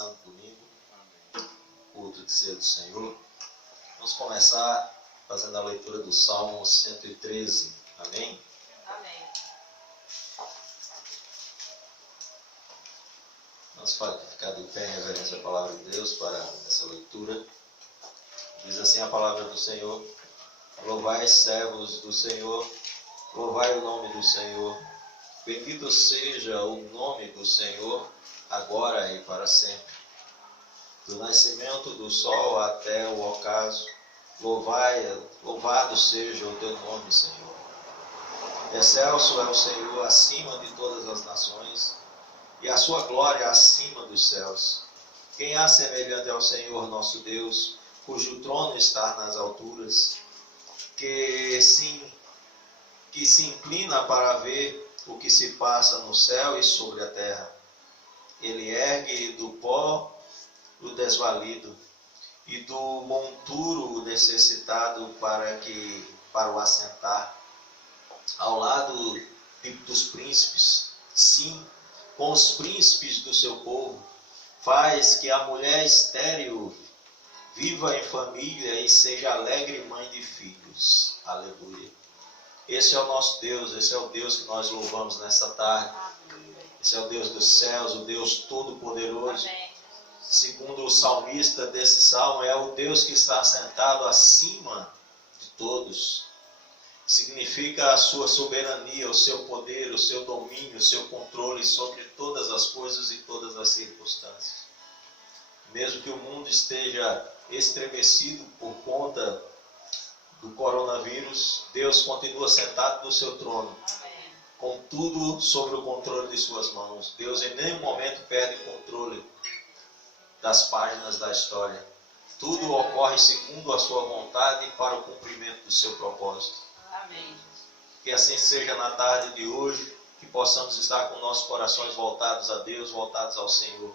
santo domingo, culto de ser do Senhor. Vamos começar fazendo a leitura do Salmo 113. Amém? Amém. Vamos ficar de pé em reverência à palavra de Deus para essa leitura. Diz assim a palavra do Senhor: louvai, servos do Senhor, louvai o nome do Senhor. Bendito seja o nome do Senhor, agora e para sempre. Do nascimento do sol até o ocaso, louvado seja o teu nome, Senhor. Excelso é o Senhor acima de todas as nações, e a sua glória acima dos céus. Quem há semelhante ao Senhor nosso Deus, cujo trono está nas alturas, que se inclina para ver o que se passa no céu e sobre a terra. Ele ergue do pó o desvalido e do monturo o necessitado para o assentar ao lado dos príncipes. Sim, com os príncipes do seu povo, faz que a mulher estéril viva em família e seja alegre mãe de filhos. Aleluia. Esse é o nosso Deus, esse é o Deus que nós louvamos nesta tarde. Esse é o Deus dos céus, o Deus todo-poderoso. Segundo o salmista desse salmo, é o Deus que está sentado acima de todos. Significa a sua soberania, o seu poder, o seu domínio, o seu controle sobre todas as coisas e todas as circunstâncias. Mesmo que o mundo esteja estremecido por conta do coronavírus, Deus continua sentado no seu trono, com tudo sobre o controle de suas mãos. Deus em nenhum momento perde o controle das páginas da história. Tudo ocorre segundo a sua vontade e para o cumprimento do seu propósito. Amém. Que assim seja na tarde de hoje, que possamos estar com nossos corações voltados a Deus, voltados ao Senhor,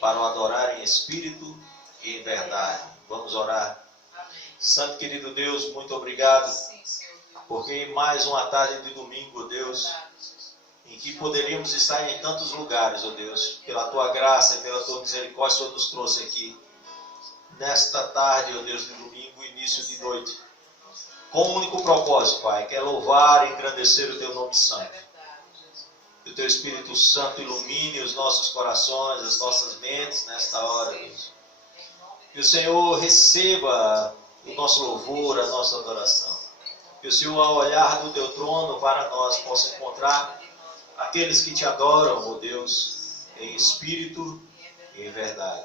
para o adorar em espírito e em verdade. Vamos orar. Santo querido Deus, muito obrigado, porque em mais uma tarde de domingo, Deus, em que poderíamos estar em tantos lugares, ó Deus, pela Tua graça e pela Tua misericórdia, o Senhor nos trouxe aqui, nesta tarde, ó Deus, de domingo, início de noite, com um único propósito, Pai, que é louvar e engrandecer o Teu nome santo. Que o Teu Espírito Santo ilumine os nossos corações, as nossas mentes nesta hora, Deus. Que o Senhor receba o nosso louvor, a nossa adoração. Que o Senhor, ao olhar do Teu trono para nós, possa encontrar aqueles que Te adoram, ó Deus, em espírito e em verdade.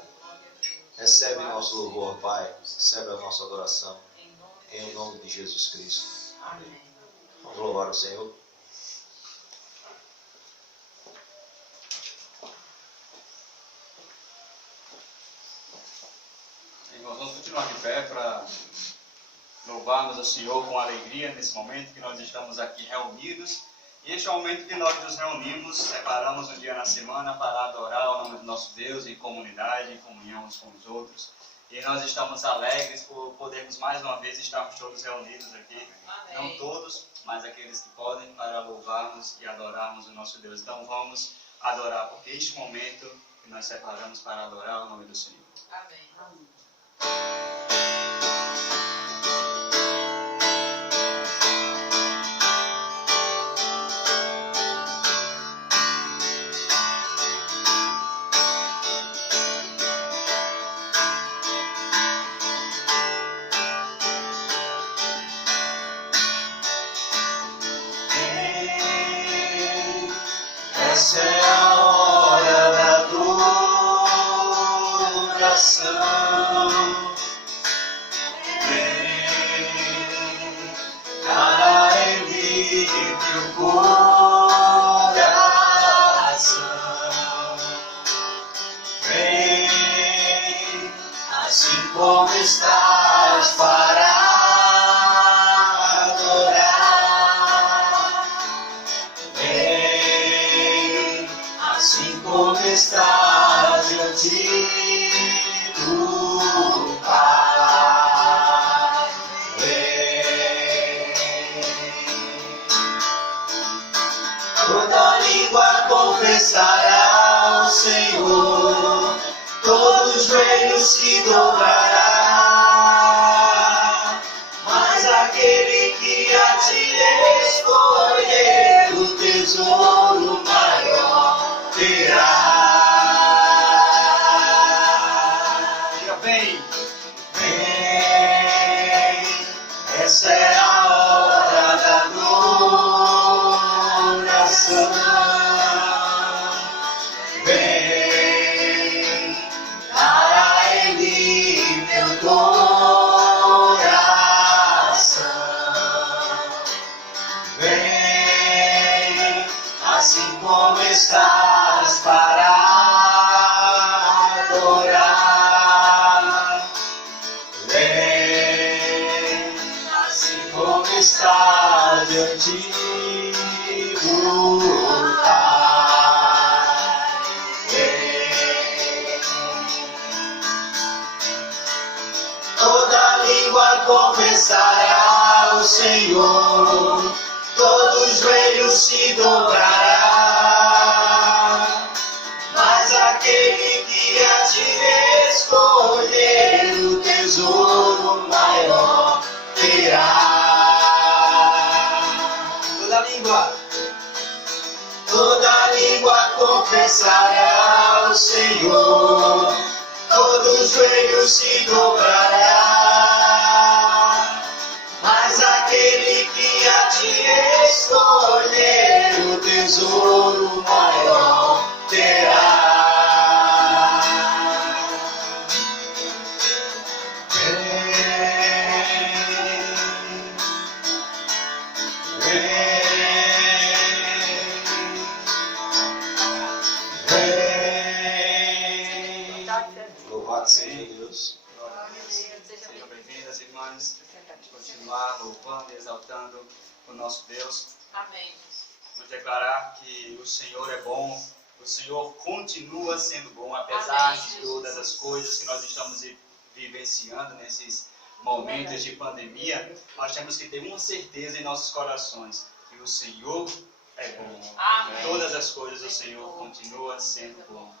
Recebe o nosso louvor, Pai. Recebe a nossa adoração. Em nome de Jesus Cristo. Amém. Vamos louvar o Senhor. Nós vamos continuar de pé para louvarmos o Senhor com alegria nesse momento que nós estamos aqui reunidos. E este é o momento que nós nos reunimos, separamos um dia na semana para adorar o nome do nosso Deus em comunidade, em comunhão uns com os outros. E nós estamos alegres por podermos mais uma vez estarmos todos reunidos aqui. Amém. Não todos, mas aqueles que podem, para louvarmos e adorarmos o nosso Deus. Então vamos adorar, porque este momento que nós separamos para adorar o nome do Senhor. Amém. Amém. Essa é a hora da adoração. Vem, para Ele teu coração. Vem, assim como estás para adorar. Vem, assim como estás diante do Pai. Vem, toda língua confessará ao Senhor, joelho se dobrará, mas aquele que a ti escolher, o tesouro maior terá. Diga bem. Vem, essa é a hora da adoração. Vem, dar a Ele meu coração. Vem, assim como estás para adorar. Vem, assim como está diante do Pai. Vem, toda língua confessará o Senhor, todo joelho se dobrará, mas aquele que a ti escolher, o tesouro maior terá. Toda língua confessará o Senhor, todo joelho se dobrará, mas aquele que a ti escolher, o tesouro maior terá. Louvado seja Deus. Sejam bem-vindas, irmãs. Vamos continuar louvando e exaltando o nosso Deus. Amém. Vamos declarar que o Senhor é bom, o Senhor continua sendo bom, apesar Amém, de todas as coisas que nós estamos vivenciando nesses momentos de pandemia. Nós temos que ter uma certeza em nossos corações, que o Senhor é bom. Amém. Todas as coisas o Senhor continua sendo bom.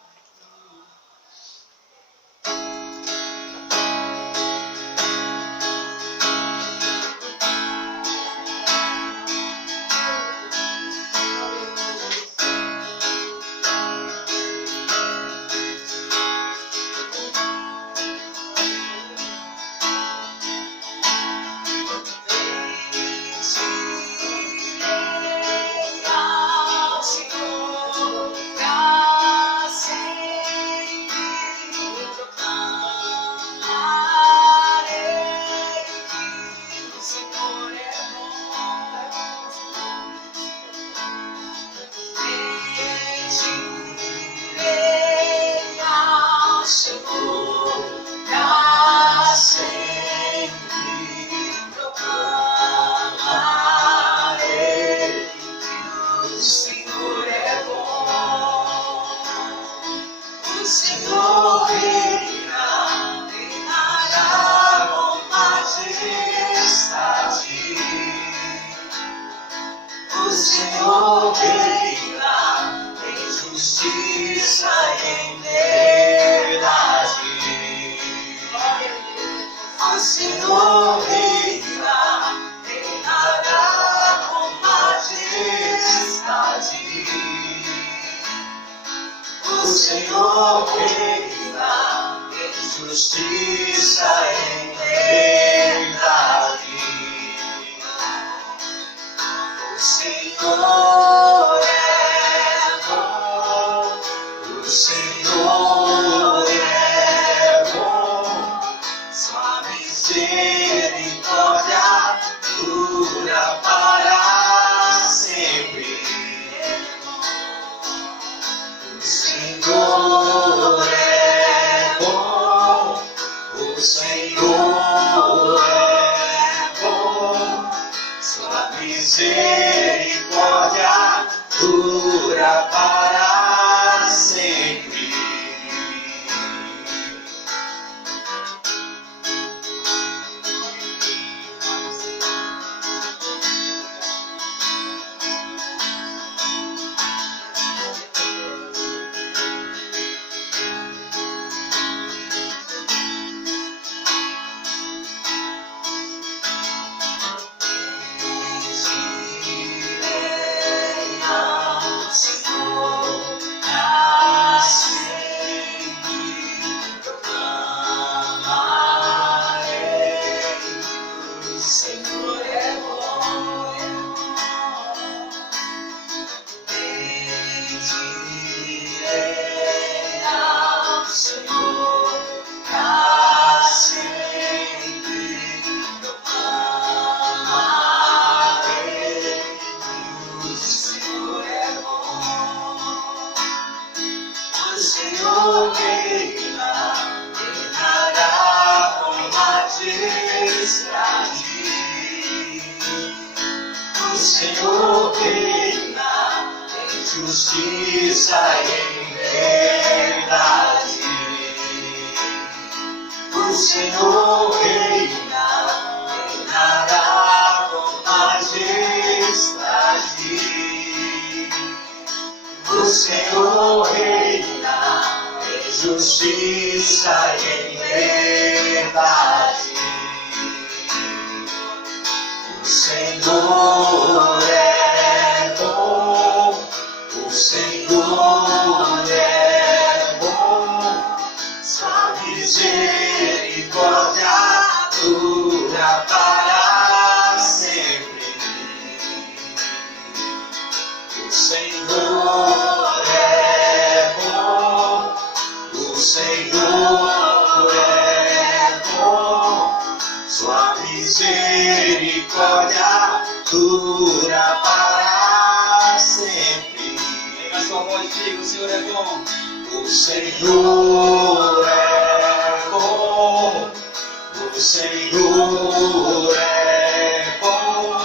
Misericórdia dura para sempre. justiça e em verdade. O Senhor reina, reinará com majestade. O Senhor reina em justiça e em verdade. O Senhor é bom, o Senhor é bom, sua misericórdia dura para sempre. O Senhor é bom, o Senhor é bom, sua misericórdia dura para sempre. Pega a sua voz e diga: o Senhor é bom. O Senhor é bom, o Senhor é bom,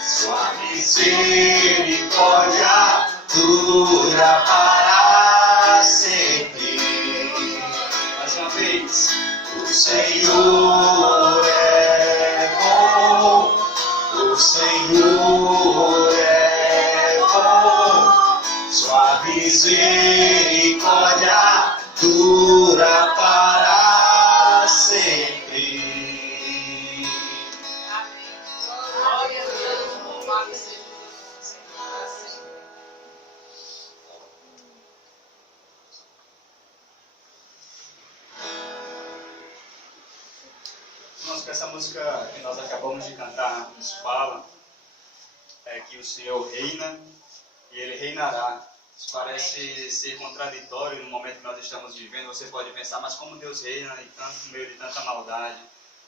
sua misericórdia dura para sempre. Mais uma vez. O Senhor é bom, o Senhor é bom, sua misericórdia dura para sempre. Amém. Glória a Deus. Louvado seja o Senhor. Irmãos, que essa música que nós acabamos de cantar nos fala é que o Senhor reina e Ele reinará. Isso parece ser contraditório no momento que nós estamos vivendo. Você pode pensar, mas como Deus reina no meio de tanta maldade?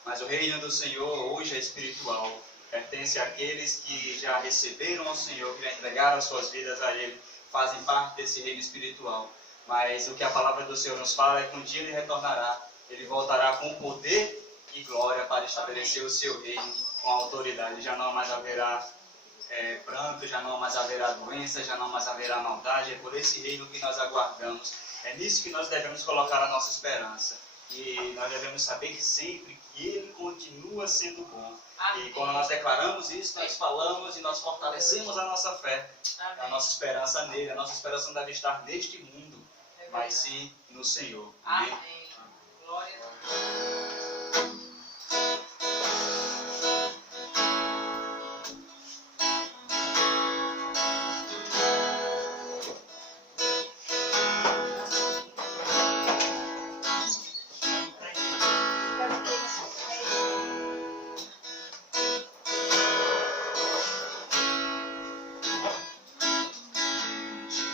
Mas o reino do Senhor hoje é espiritual. Pertence àqueles que já receberam ao Senhor, que já entregaram as suas vidas a Ele, fazem parte desse reino espiritual. Mas o que a palavra do Senhor nos fala é que um dia Ele retornará. Ele voltará com poder e glória para estabelecer o seu reino com autoridade. Já não mais haverá pranto, já não mais haverá doença, já não mais haverá maldade. É por esse reino que nós aguardamos. É nisso que nós devemos colocar a nossa esperança. E nós devemos saber que sempre que Ele continua sendo bom. Amém. E quando nós declaramos isso, nós falamos e nós fortalecemos a nossa fé. Amém. A nossa esperança nele. A nossa esperança não deve estar neste mundo, mas sim no Senhor. Amém? Amém. Glória a Deus.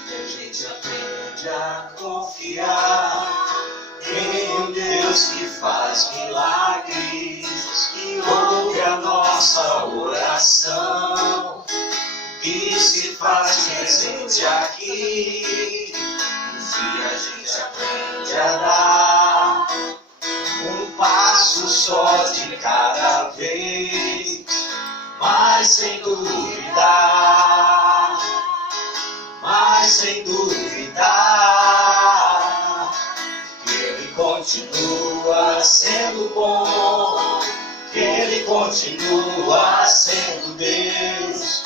A gente aprende a confiar em um Deus que faz milagres, que ouve a nossa oração, que se faz presente aqui. Um dia a gente aprende a dar um passo só de cada vez, mas sem duvidar, que Ele continua sendo bom, que Ele continua sendo Deus,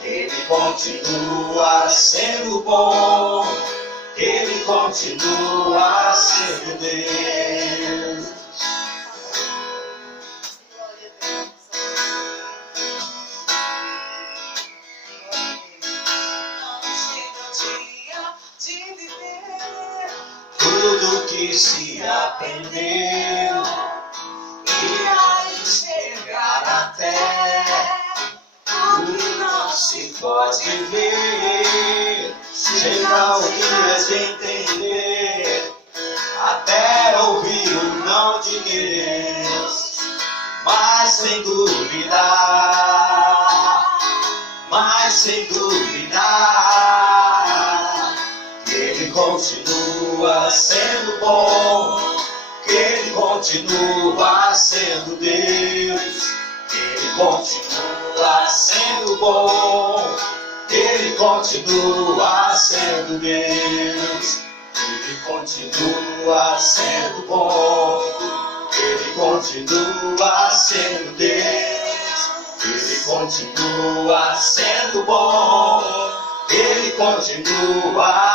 que Ele continua sendo bom, que Ele continua sendo Deus. Tudo que se aprendeu e a enxergar até o que não se pode ver, chega ao dia de entender, até ouvir o não de Deus, mas sem duvidar, que Ele continua sendo bom, que Ele continua sendo Deus, que Ele continua sendo bom, Ele continua sendo Deus. Ele continua sendo bom. Ele continua sendo Deus. Ele continua sendo bom. Ele continua.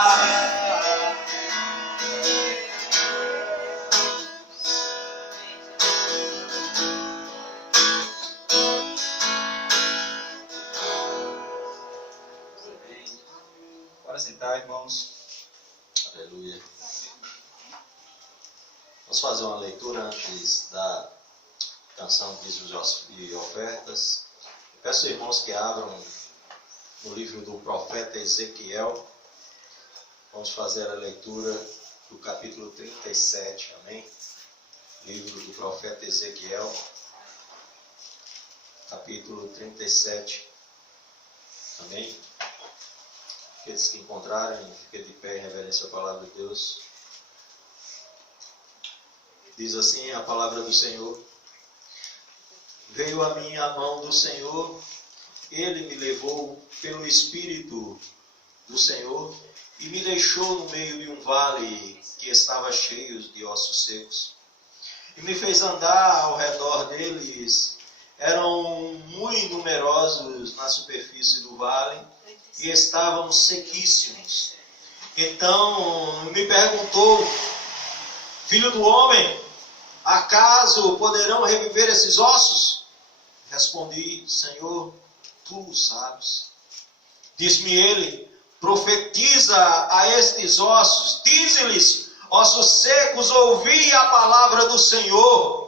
Para sentar, irmãos. Aleluia. Vamos fazer uma leitura antes da canção Dízimos e Ofertas. Peço, irmãos, que abram no livro do profeta Ezequiel. Vamos fazer a leitura do capítulo 37, amém? Livro do profeta Ezequiel, capítulo 37, amém? Aqueles que encontrarem, fiquem de pé em reverência à palavra de Deus. Diz assim a palavra do Senhor: veio a mim a mão do Senhor, Ele me levou pelo Espírito do Senhor e me deixou no meio de um vale que estava cheio de ossos secos. E me fez andar ao redor deles. Eram muito numerosos na superfície do vale e estavam sequíssimos. Então me perguntou: filho do homem, acaso poderão reviver esses ossos? Respondi: Senhor, tu o sabes. Disse-me ele: profetiza a estes ossos, dize-lhes: ossos secos, ouvi a palavra do Senhor.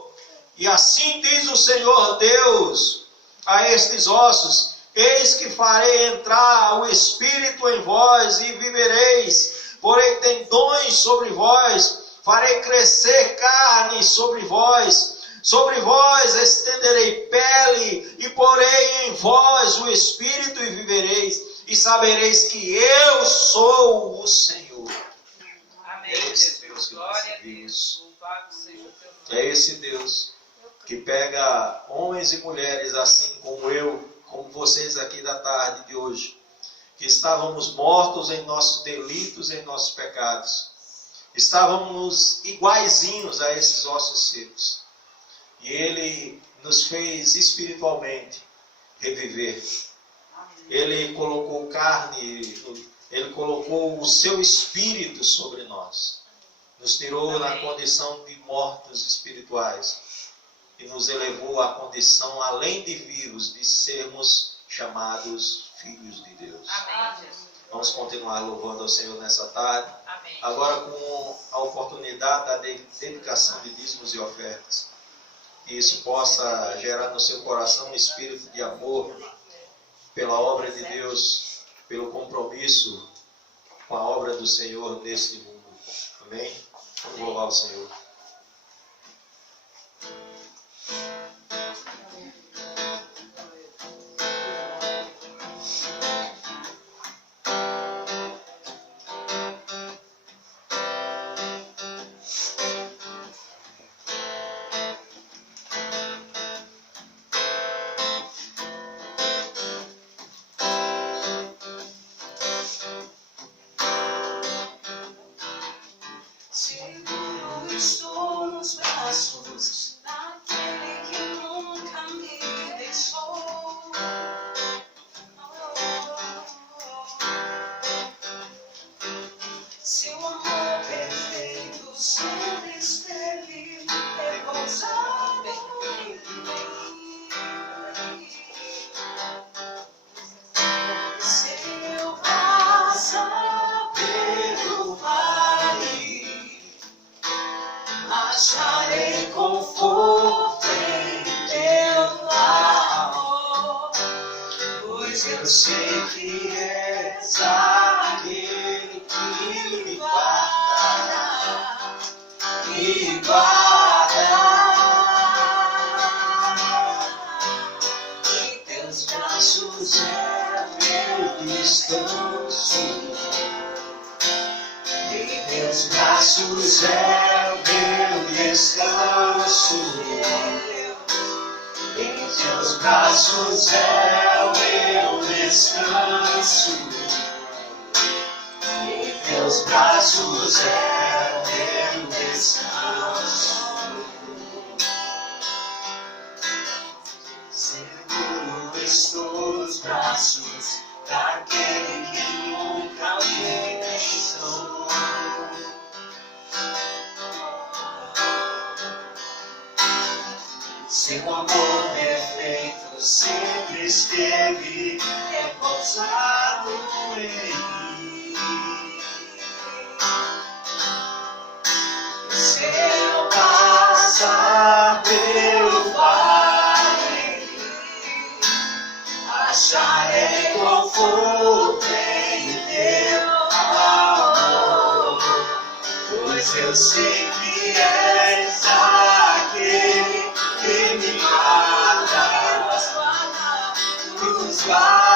E assim diz o Senhor Deus a estes ossos: eis que farei entrar o Espírito em vós e vivereis, porei tendões sobre vós, farei crescer carne sobre vós estenderei pele e porei em vós o Espírito e vivereis, e sabereis que eu sou o Senhor. Amém. É esse Deus que nós Glória a servimos. Deus. Louvado seja o teu nome. É esse Deus que pega homens e mulheres assim como eu, como vocês aqui da tarde de hoje, que estávamos mortos em nossos delitos, em nossos pecados. Estávamos iguaizinhos a esses ossos secos. E Ele nos fez espiritualmente reviver. Ele colocou carne, Ele colocou o seu Espírito sobre nós. Nos tirou da condição de mortos espirituais e nos elevou à condição, além de vivos, de sermos chamados filhos de Deus. Amém, Jesus. Vamos continuar louvando ao Senhor nessa tarde. Amém. Agora com a oportunidade da dedicação de dízimos e ofertas. Que isso possa gerar no seu coração um espírito de amor pela obra de Deus, pelo compromisso com a obra do Senhor neste mundo. Amém? Vamos louvar o Senhor. Seguro estou nos braços daquele que nunca me deixou. Seu amor perfeito sempre esteve repousado em mim. Seu passar pelo vale, acharei conforto em teu amor, pois eu sei que és aquele que me guarda, me guarda. Em teus braços é meu descanso, em teus braços é o meu descanso, em teus braços é o meu descanso. Em teus braços é meu descanso. Seguro estou nos braços daquele que nunca me deixou. Seu amor perfeito sempre esteve repousado em mim. Se eu passar pelo vale, acharei conforto em teu amor, pois eu sei que és aquele que me guarda, que nos guarda.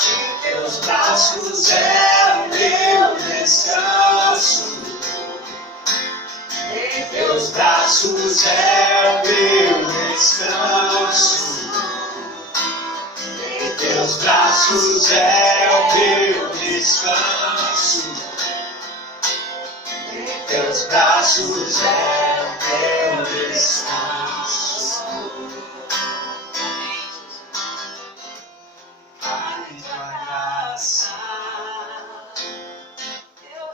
Em teus braços é o meu descanso. Em teus braços é o meu descanso. Em teus braços é o meu descanso. Em teus braços é o meu descanso. Pai da graça, eu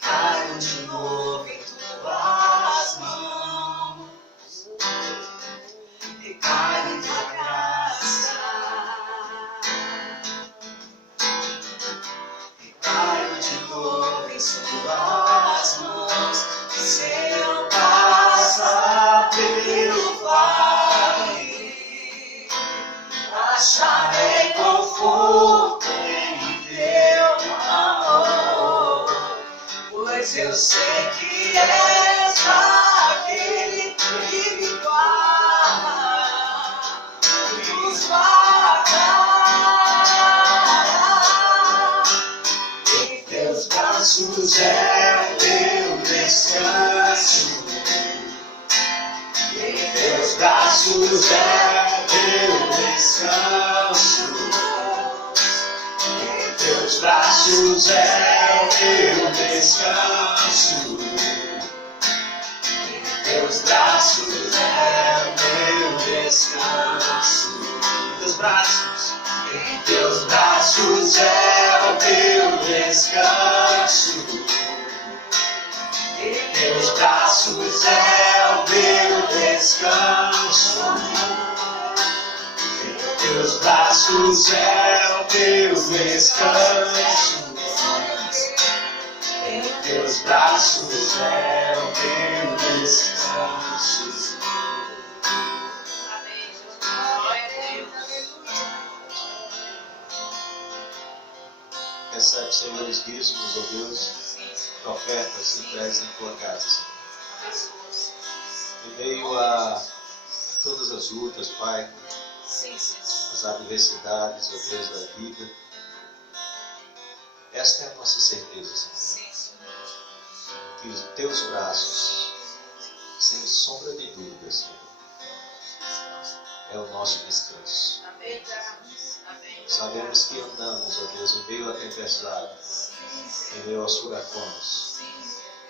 caio de novo em tuas mãos. E caio em tua graça. E caio de novo em suas mãos. Se eu passar pelo vale, acharei conforto em teu amor, pois eu sei que és aquele que me guarda, que nos guarda. Em teus braços é o meu descanso. Em teus braços é meu descanso. Em teus braços é meu descanso. Em teus braços é meu descanso. Em teus braços, em teus braços é o meu descanso. Em teus braços é o meu descanso. Em teus braços é o meu descanso. Em teus braços é o meu descanso. Amém. Glória a Deus. Recebe, Senhor, os dízimos, ó Deus, ofertas entregues em tua casa, Senhor. Em meio a todas as lutas, Pai, Sim, sim. as adversidades, ó Deus, da vida, esta é a nossa certeza, Senhor, Sim, Senhor. que os teus braços, sem sombra de dúvida, Senhor, é o nosso descanso. Amém. Amém. Sabemos que andamos, ó Deus, em meio à tempestade, em meio aos furacões,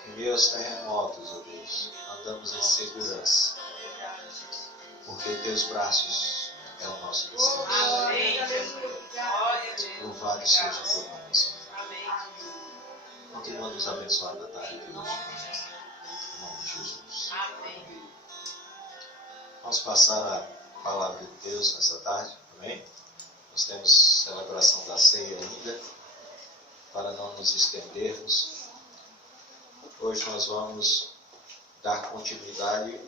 em meio aos terremotos, ó Deus, andamos em segurança, porque teus braços é o nosso descanso. Amém, Jesus. Glória a Deus. Louvado seja o teu nome, Senhor. Amém. Continua nos abençoando na tarde de hoje, em nome de Jesus. Amém. Vamos passar a palavra de Deus nessa tarde, amém? Nós temos celebração da ceia ainda, para não nos estendermos. Hoje nós vamos dar continuidade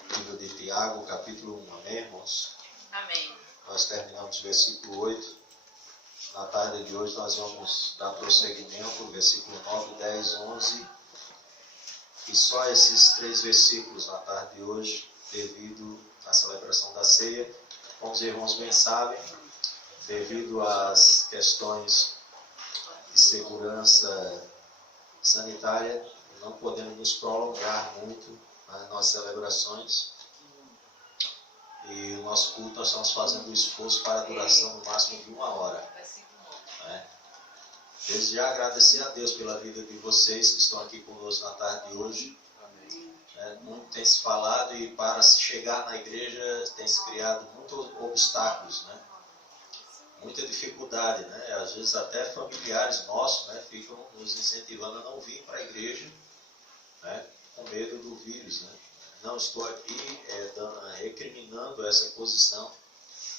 ao livro de Tiago, capítulo 1, amém, irmãos? Amém. Nós terminamos o versículo 8. Na tarde de hoje nós vamos dar prosseguimento, versículo 9, 10, 11. E só esses 3 versículos na tarde de hoje, devido à celebração da ceia. Como os irmãos bem sabem, devido às questões de segurança sanitária, não podemos nos prolongar muito nas nossas celebrações. E o nosso culto nós estamos fazendo um esforço para a duração no máximo de 1 hora. Né? Desde já agradecer a Deus pela vida de vocês que estão aqui conosco na tarde de hoje. Muito tem se falado e para se chegar na igreja tem se criado muitos obstáculos, né? Muita dificuldade, né? Às vezes até familiares nossos, né, ficam nos incentivando a não vir para a igreja, né, com medo do vírus, né? Não estou aqui recriminando essa posição,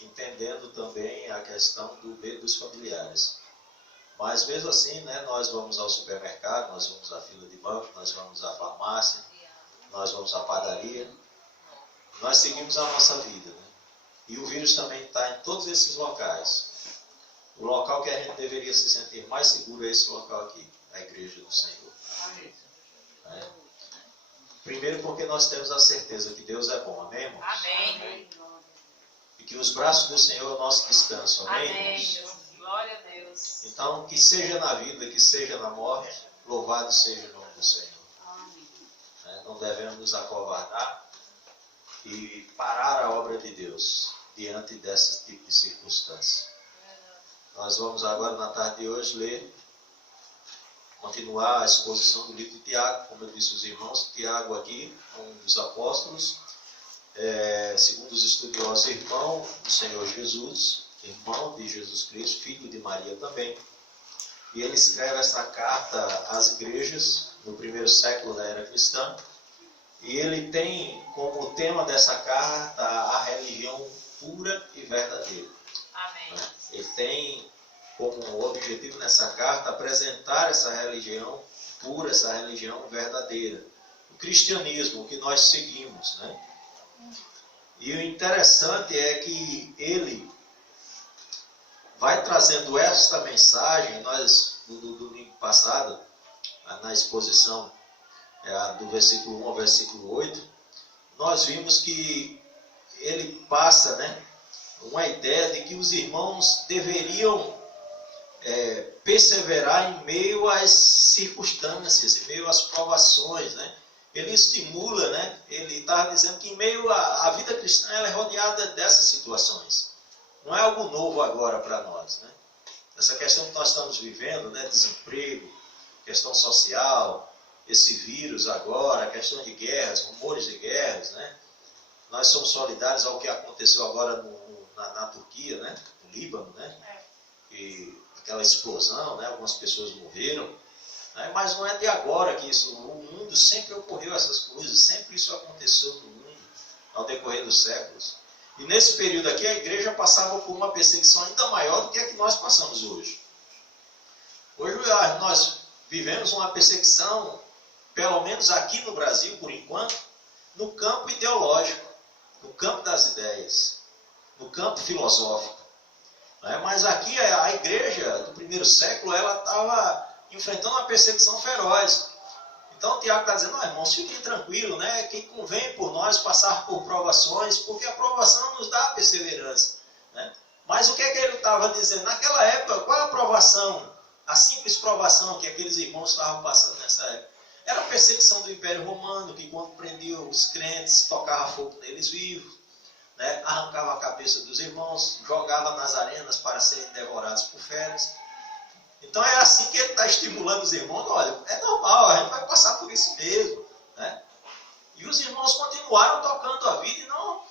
entendendo também a questão do medo dos familiares. Mas mesmo assim, né, nós vamos ao supermercado, nós vamos à fila de banco, nós vamos à farmácia, nós vamos à padaria, nós seguimos a nossa vida, né? E o vírus também está em todos esses locais. O local que a gente deveria se sentir mais seguro é esse local aqui, a igreja do Senhor. É. Primeiro porque nós temos a certeza que Deus é bom, amém, irmãos? Amém. E que os braços do Senhor é o nosso descanso, amém, irmãos? Amém. Glória a Deus. Então, que seja na vida, que seja na morte, louvado seja o nome do Senhor. Não devemos nos acovardar e parar a obra de Deus diante desse tipo de circunstância. Nós vamos agora, na tarde de hoje, continuar a exposição do livro de Tiago. Como eu disse aos irmãos, Tiago aqui, um dos apóstolos, segundo os estudiosos, irmão do Senhor Jesus, irmão de Jesus Cristo, filho de Maria também. E ele escreve essa carta às igrejas no primeiro século da era cristã. E ele tem como tema dessa carta a religião pura e verdadeira. Amém. Ele tem como objetivo nessa carta apresentar essa religião pura, essa religião verdadeira. O cristianismo, o que nós seguimos, né? E o interessante é que ele vai trazendo esta mensagem. Nós, no domingo passado, na exposição do versículo 1 ao versículo 8, nós vimos que ele passa, né, uma ideia de que os irmãos deveriam perseverar em meio às circunstâncias, em meio às provações, né? Ele estimula, né? Ele está dizendo que em meio à vida cristã ela é rodeada dessas situações. Não é algo novo agora para nós, né? Essa questão que nós estamos vivendo, né? Desemprego, questão social, esse vírus agora, a questão de guerras, rumores de guerras, né? Nós somos solidários ao que aconteceu agora na Turquia, né? No Líbano, né? E aquela explosão, né? Algumas pessoas morreram, né? Mas não é de agora que isso, o mundo sempre ocorreu essas coisas, sempre isso aconteceu no mundo, ao decorrer dos séculos. E nesse período aqui a igreja passava por uma perseguição ainda maior do que a que nós passamos hoje. Hoje nós vivemos uma perseguição, pelo menos aqui no Brasil, por enquanto, no campo ideológico, no campo das ideias, no campo filosófico. Mas aqui a igreja do primeiro século, ela estava enfrentando uma perseguição feroz. Então o Tiago está dizendo, irmãos, fiquem tranquilos, né? Que convém por nós passar por provações, porque a provação nos dá perseverança, né? Mas o que é que ele estava dizendo? Naquela época, qual a provação? A simples provação que aqueles irmãos estavam passando nessa época. Era a perseguição do Império Romano, que quando prendia os crentes, tocava fogo neles vivos, né? Arrancava a cabeça dos irmãos, jogava nas arenas para serem devorados por feras. Então é assim que ele está estimulando os irmãos. Olha, é normal, a gente vai passar por isso mesmo, né? E os irmãos continuaram tocando a vida e não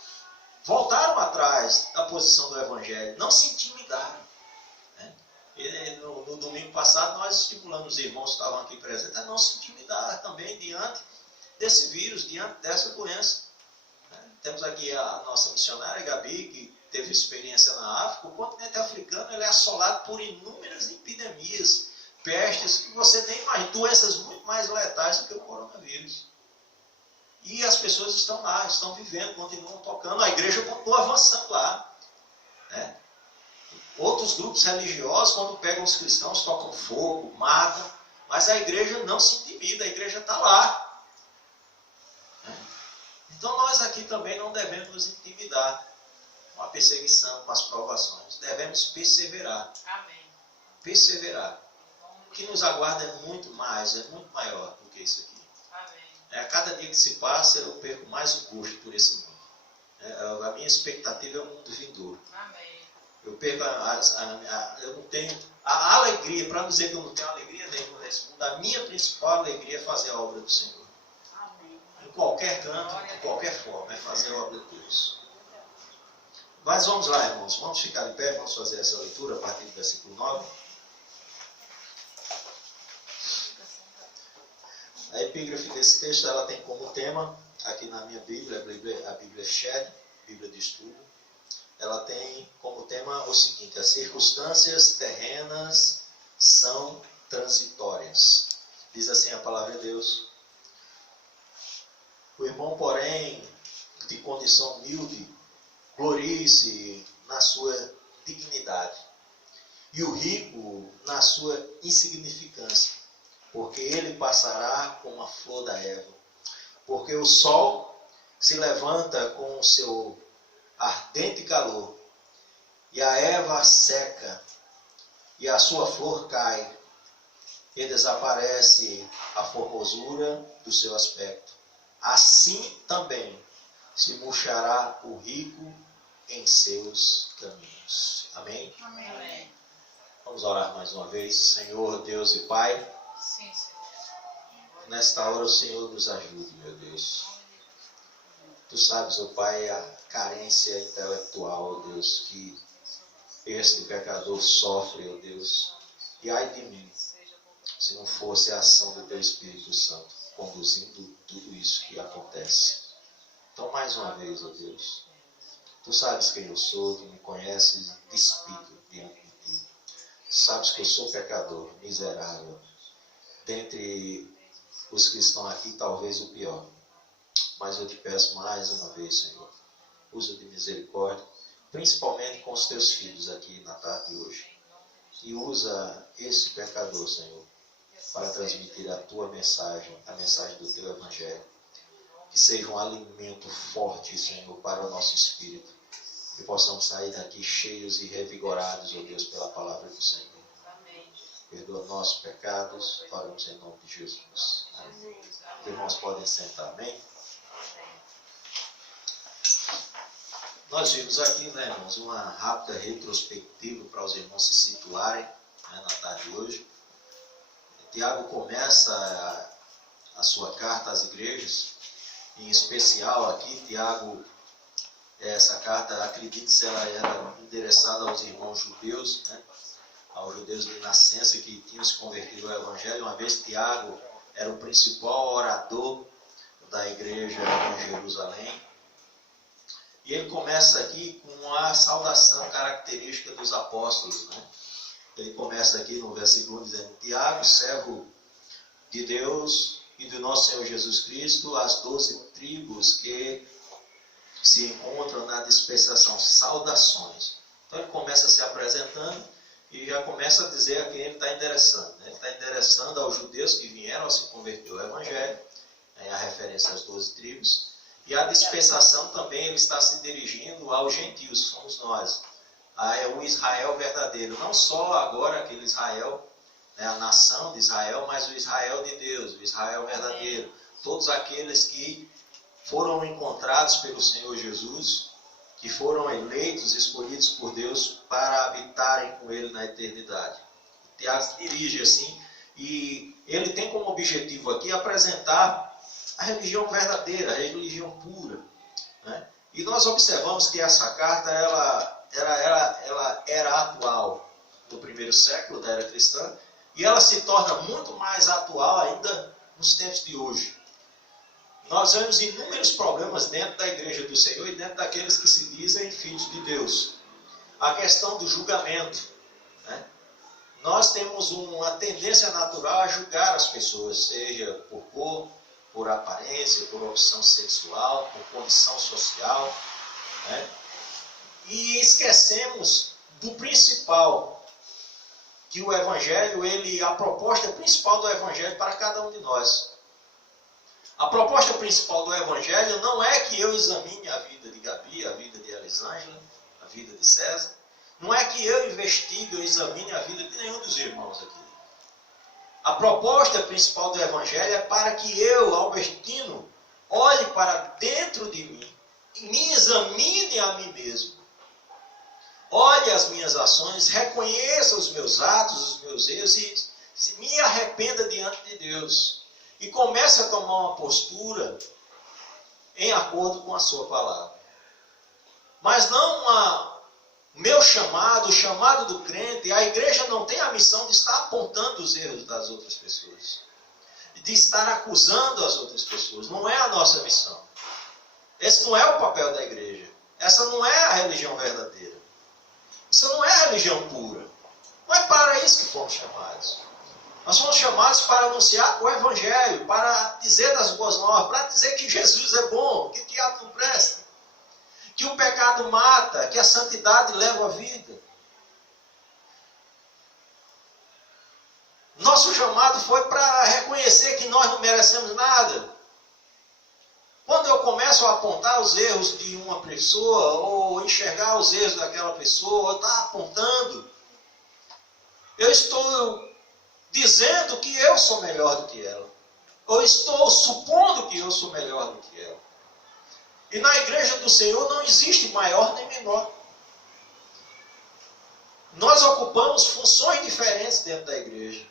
voltaram atrás da posição do Evangelho, não se intimidaram, né? E no domingo passado nós estimulamos os irmãos que estavam aqui presentes a não se intimidar também diante desse vírus, diante dessa doença, né? Temos aqui a nossa missionária Gabi, que teve experiência na África. O continente africano ele é assolado por inúmeras epidemias, pestes, que você nem imagina, doenças muito mais letais do que o coronavírus. E as pessoas estão lá, estão vivendo, continuam tocando, a igreja continua avançando lá, né? Outros grupos religiosos, quando pegam os cristãos, tocam fogo, matam, mas a igreja não se intimida, a igreja está lá, né? Então nós aqui também não devemos nos intimidar com a perseguição, com as provações. Devemos perseverar. Amém. Perseverar. O que nos aguarda é muito mais, é muito maior do que isso aqui. Amém. A cada dia que se passa, eu perco mais o gosto por esse mundo. A minha expectativa é um mundo vindouro. Amém. Eu perco eu não tenho a alegria, para não dizer que eu não tenho alegria nenhuma nesse mundo, a minha principal alegria é fazer a obra do Senhor. Amém. Em qualquer canto, de qualquer forma, é fazer a obra de Deus. Mas vamos lá, irmãos, vamos ficar de pé, vamos fazer essa leitura a partir do versículo 9. A epígrafe desse texto, ela tem como tema, aqui na minha Bíblia, a Bíblia Shed, Bíblia de Estudo, ela tem como tema o seguinte: as circunstâncias terrenas são transitórias. Diz assim a palavra de Deus: o irmão, porém, de condição humilde, glorie-se na sua dignidade, e o rico na sua insignificância, porque ele passará como a flor da erva. Porque o sol se levanta com o seu ardente calor, e a erva seca, e a sua flor cai, e desaparece a formosura do seu aspecto. Assim também se murchará o rico em seus caminhos. Amém? Amém. Vamos orar mais uma vez. Senhor, Deus e Pai, Sim, Senhor. nesta hora o Senhor nos ajude, meu Deus. Tu sabes, ó Pai, a carência intelectual, ó Deus, que este pecador sofre, ó Deus. E ai de mim, se não fosse a ação do Teu Espírito Santo conduzindo tudo isso que acontece. Então, mais uma vez, ó Deus, Tu sabes quem eu sou, Tu me conheces, despido diante de Ti. Tu sabes que eu sou pecador, miserável. Dentre os que estão aqui, talvez o pior. Mas eu te peço mais uma vez, Senhor, usa de misericórdia, principalmente com os Teus filhos aqui na tarde de hoje. E usa esse pecador, Senhor, para transmitir a Tua mensagem, a mensagem do Teu Evangelho. Que seja um alimento forte, Senhor, para o nosso espírito. Que possamos sair daqui cheios e revigorados, ó Deus, pela palavra do Senhor. Amém. Perdoa nossos pecados, oramos em nome de Jesus. Amém. Os irmãos podem sentar, amém? Nós vimos aqui, né, irmãos, uma rápida retrospectiva para os irmãos se situarem, né, na tarde de hoje. Tiago começa a sua carta às igrejas, em especial aqui, Tiago, essa carta, acredite-se, ela era endereçada aos irmãos judeus, né, aos judeus de nascença que tinham se convertido ao Evangelho, uma vez Tiago era o principal orador da igreja em Jerusalém. E ele começa aqui com a saudação característica dos apóstolos, né? Ele começa aqui no versículo 1 dizendo: Tiago, servo de Deus e do nosso Senhor Jesus Cristo, as 12 tribos que se encontram na dispensação, saudações. Então ele começa se apresentando e já começa a dizer a quem ele está endereçando, né? Ele está endereçando aos judeus que vieram a se converter ao Evangelho, a referência às 12 tribos. E a dispensação também ele está se dirigindo aos gentios, que somos nós. É o Israel verdadeiro. Não só agora aquele Israel, né, a nação de Israel, mas o Israel de Deus, o Israel verdadeiro. Todos aqueles que foram encontrados pelo Senhor Jesus, que foram eleitos, escolhidos por Deus para habitarem com Ele na eternidade. Tiago se dirige assim, e ele tem como objetivo aqui apresentar a religião verdadeira, a religião pura, né? E nós observamos que essa carta ela era atual do primeiro século da era cristã, e ela se torna muito mais atual ainda nos tempos de hoje. Nós vemos inúmeros problemas dentro da igreja do Senhor e dentro daqueles que se dizem filhos de Deus. A questão do julgamento, né? Nós temos uma tendência natural a julgar as pessoas, seja por cor, por aparência, por opção sexual, por condição social, né? E esquecemos do principal, que o Evangelho, a proposta principal do Evangelho para cada um de nós. A proposta principal do Evangelho não é que eu examine a vida de Gabi, a vida de Elisângela, a vida de César. Não é que eu investigue ou examine a vida de nenhum dos irmãos aqui. A proposta principal do Evangelho é para que eu, Albertino, olhe para dentro de mim e me examine a mim mesmo. Olhe as minhas ações, reconheça os meus atos, os meus erros e me arrependa diante de Deus. E comece a tomar uma postura em acordo com a sua palavra. Mas não meu chamado, o chamado do crente, a igreja não tem a missão de estar apontando os erros das outras pessoas. De estar acusando as outras pessoas. Não é a nossa missão. Esse não é o papel da igreja. Essa não é a religião verdadeira. Isso não é a religião pura. Não é para isso que fomos chamados. Nós fomos chamados para anunciar o Evangelho, para dizer das boas novas, para dizer que Jesus é bom, que o diabo não presta, que o pecado mata, que a santidade leva a vida. Nosso chamado foi para reconhecer que nós não merecemos nada. Quando eu começo a apontar os erros de uma pessoa, ou enxergar os erros daquela pessoa, ou estar apontando, eu estou dizendo que eu sou melhor do que ela. Ou estou supondo que eu sou melhor do que ela. E na igreja do Senhor não existe maior nem menor. Nós ocupamos funções diferentes dentro da igreja.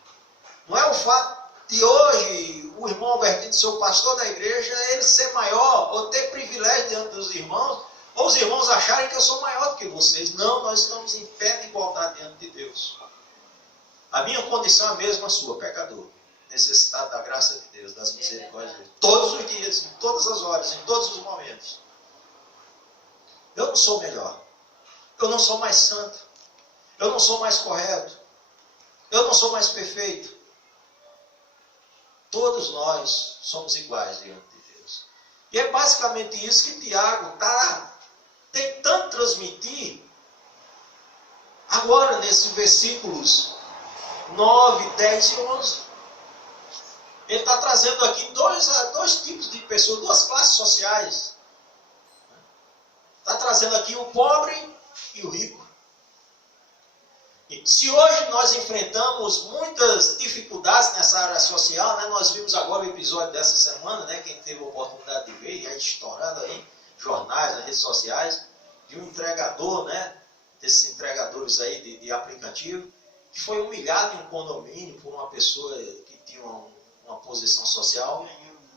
Não é o fato de hoje o irmão Albertino ser o pastor da igreja, ele ser maior, ou ter privilégio diante dos irmãos, ou os irmãos acharem que eu sou maior do que vocês. Não, nós estamos em pé de igualdade diante de Deus. A minha condição é a mesma sua, pecador. Necessitado da graça de Deus, das misericórdias de Deus. Todos os dias, em todas as horas, em todos os momentos. Eu não sou melhor. Eu não sou mais santo. Eu não sou mais correto. Eu não sou mais perfeito. Todos nós somos iguais diante de Deus. E é basicamente isso que Tiago está tentando transmitir agora nesses versículos 9, 10 e 11. Ele está trazendo aqui dois tipos de pessoas, duas classes sociais. Está trazendo aqui o pobre e o rico. E se hoje nós enfrentamos muitas dificuldades nessa área social, né, nós vimos agora o episódio dessa semana, né, quem teve a oportunidade de ver, e aí estourando aí, jornais, nas redes sociais, de um entregador, né, desses entregadores aí de aplicativo, que foi humilhado em um condomínio por uma pessoa que tinha uma posição social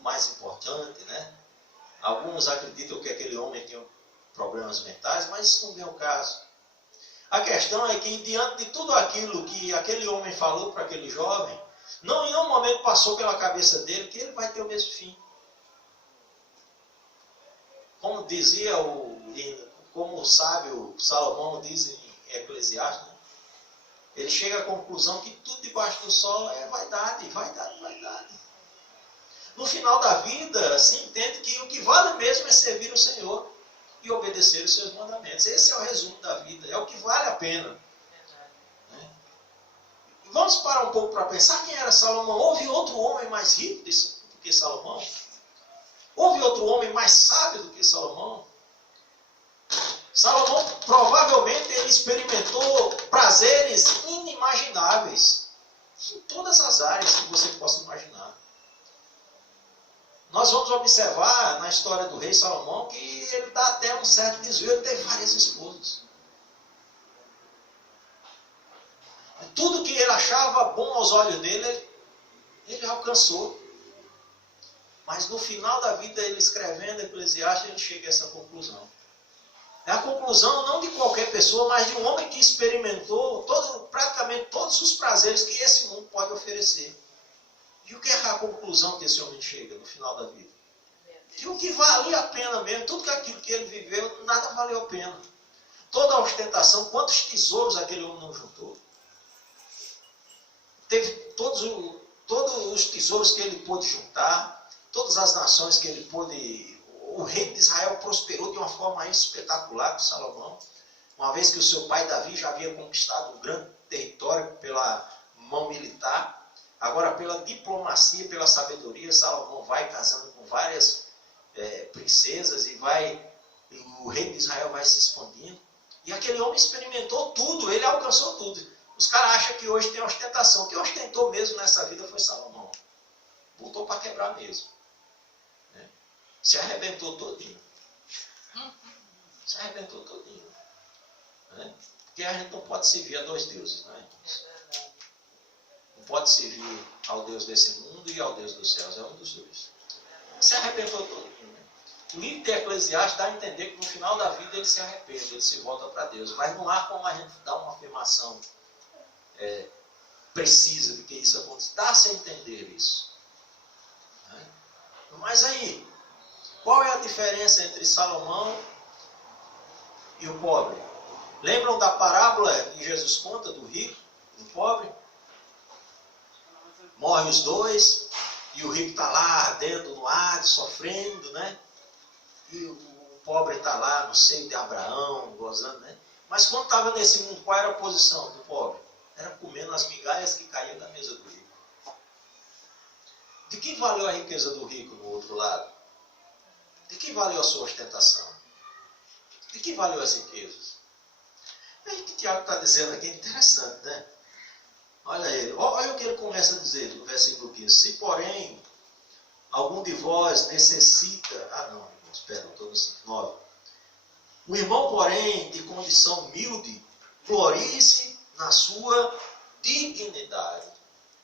mais importante, né? Alguns acreditam que aquele homem tinha problemas mentais, mas isso não vem ao caso. A questão é que, diante de tudo aquilo que aquele homem falou para aquele jovem, não em nenhum momento passou pela cabeça dele que ele vai ter o mesmo fim. Como dizia como o sábio Salomão diz em Eclesiastes, né? Ele chega à conclusão que tudo debaixo do sol é vaidade, vaidade, vaidade. No final da vida, se entende que o que vale mesmo é servir o Senhor e obedecer os seus mandamentos. Esse é o resumo da vida, é o que vale a pena. Né? Vamos parar um pouco para pensar quem era Salomão. Houve outro homem mais rico do que Salomão? Houve outro homem mais sábio do que Salomão? Salomão, provavelmente, ele experimentou prazeres inimagináveis em todas as áreas que você possa imaginar. Nós vamos observar na história do rei Salomão que ele dá até um certo desvio, ele teve várias esposas. Tudo que ele achava bom aos olhos dele, ele alcançou. Mas no final da vida, ele escrevendo Eclesiastes, ele chega a essa conclusão. É a conclusão não de qualquer pessoa, mas de um homem que experimentou praticamente todos os prazeres que esse mundo pode oferecer. E o que é a conclusão que esse homem chega no final da vida? Que o que valia a pena mesmo, tudo aquilo que ele viveu, nada valeu a pena. Toda a ostentação, quantos tesouros aquele homem não juntou? Teve todos os tesouros que ele pôde juntar, todas as nações que ele pôde... O rei de Israel prosperou de uma forma espetacular com Salomão, uma vez que o seu pai Davi já havia conquistado um grande território pela mão militar. Agora, pela diplomacia, pela sabedoria, Salomão vai casando com várias princesas e o rei de Israel vai se expandindo. E aquele homem experimentou tudo, ele alcançou tudo. Os caras acham que hoje tem ostentação. Quem ostentou mesmo nessa vida foi Salomão. Botou para quebrar mesmo. Né? Se arrebentou todinho. Se arrebentou todinho. Né? Porque a gente não pode servir a dois deuses, não é? Não pode servir ao Deus desse mundo e ao Deus dos céus. É um dos dois. Se arrebentou todinho. Né? O livro de Eclesiastes dá a entender que no final da vida ele se arrepende, ele se volta para Deus. Mas não há como a gente dar uma afirmação precisa de que isso acontece. Dá-se a entender isso. Né? Mas aí, qual é a diferença entre Salomão e o pobre? Lembram da parábola que Jesus conta do rico e do pobre? Morre os dois e o rico está lá ardendo no ar, sofrendo, né? E o pobre está lá no seio de Abraão, gozando, né? Mas quando estava nesse mundo, qual era a posição do pobre? Era comendo as migalhas que caíam da mesa do rico. De que valeu a riqueza do rico no outro lado? De que valeu a sua ostentação? De que valeu as riquezas? É aí que o Tiago está dizendo aqui, é interessante, né? Olha ele, olha o que ele começa a dizer no versículo 15. Se, porém, algum de vós necessita... Espera, estou no 9. O irmão, porém, de condição humilde, glorie-se na sua dignidade.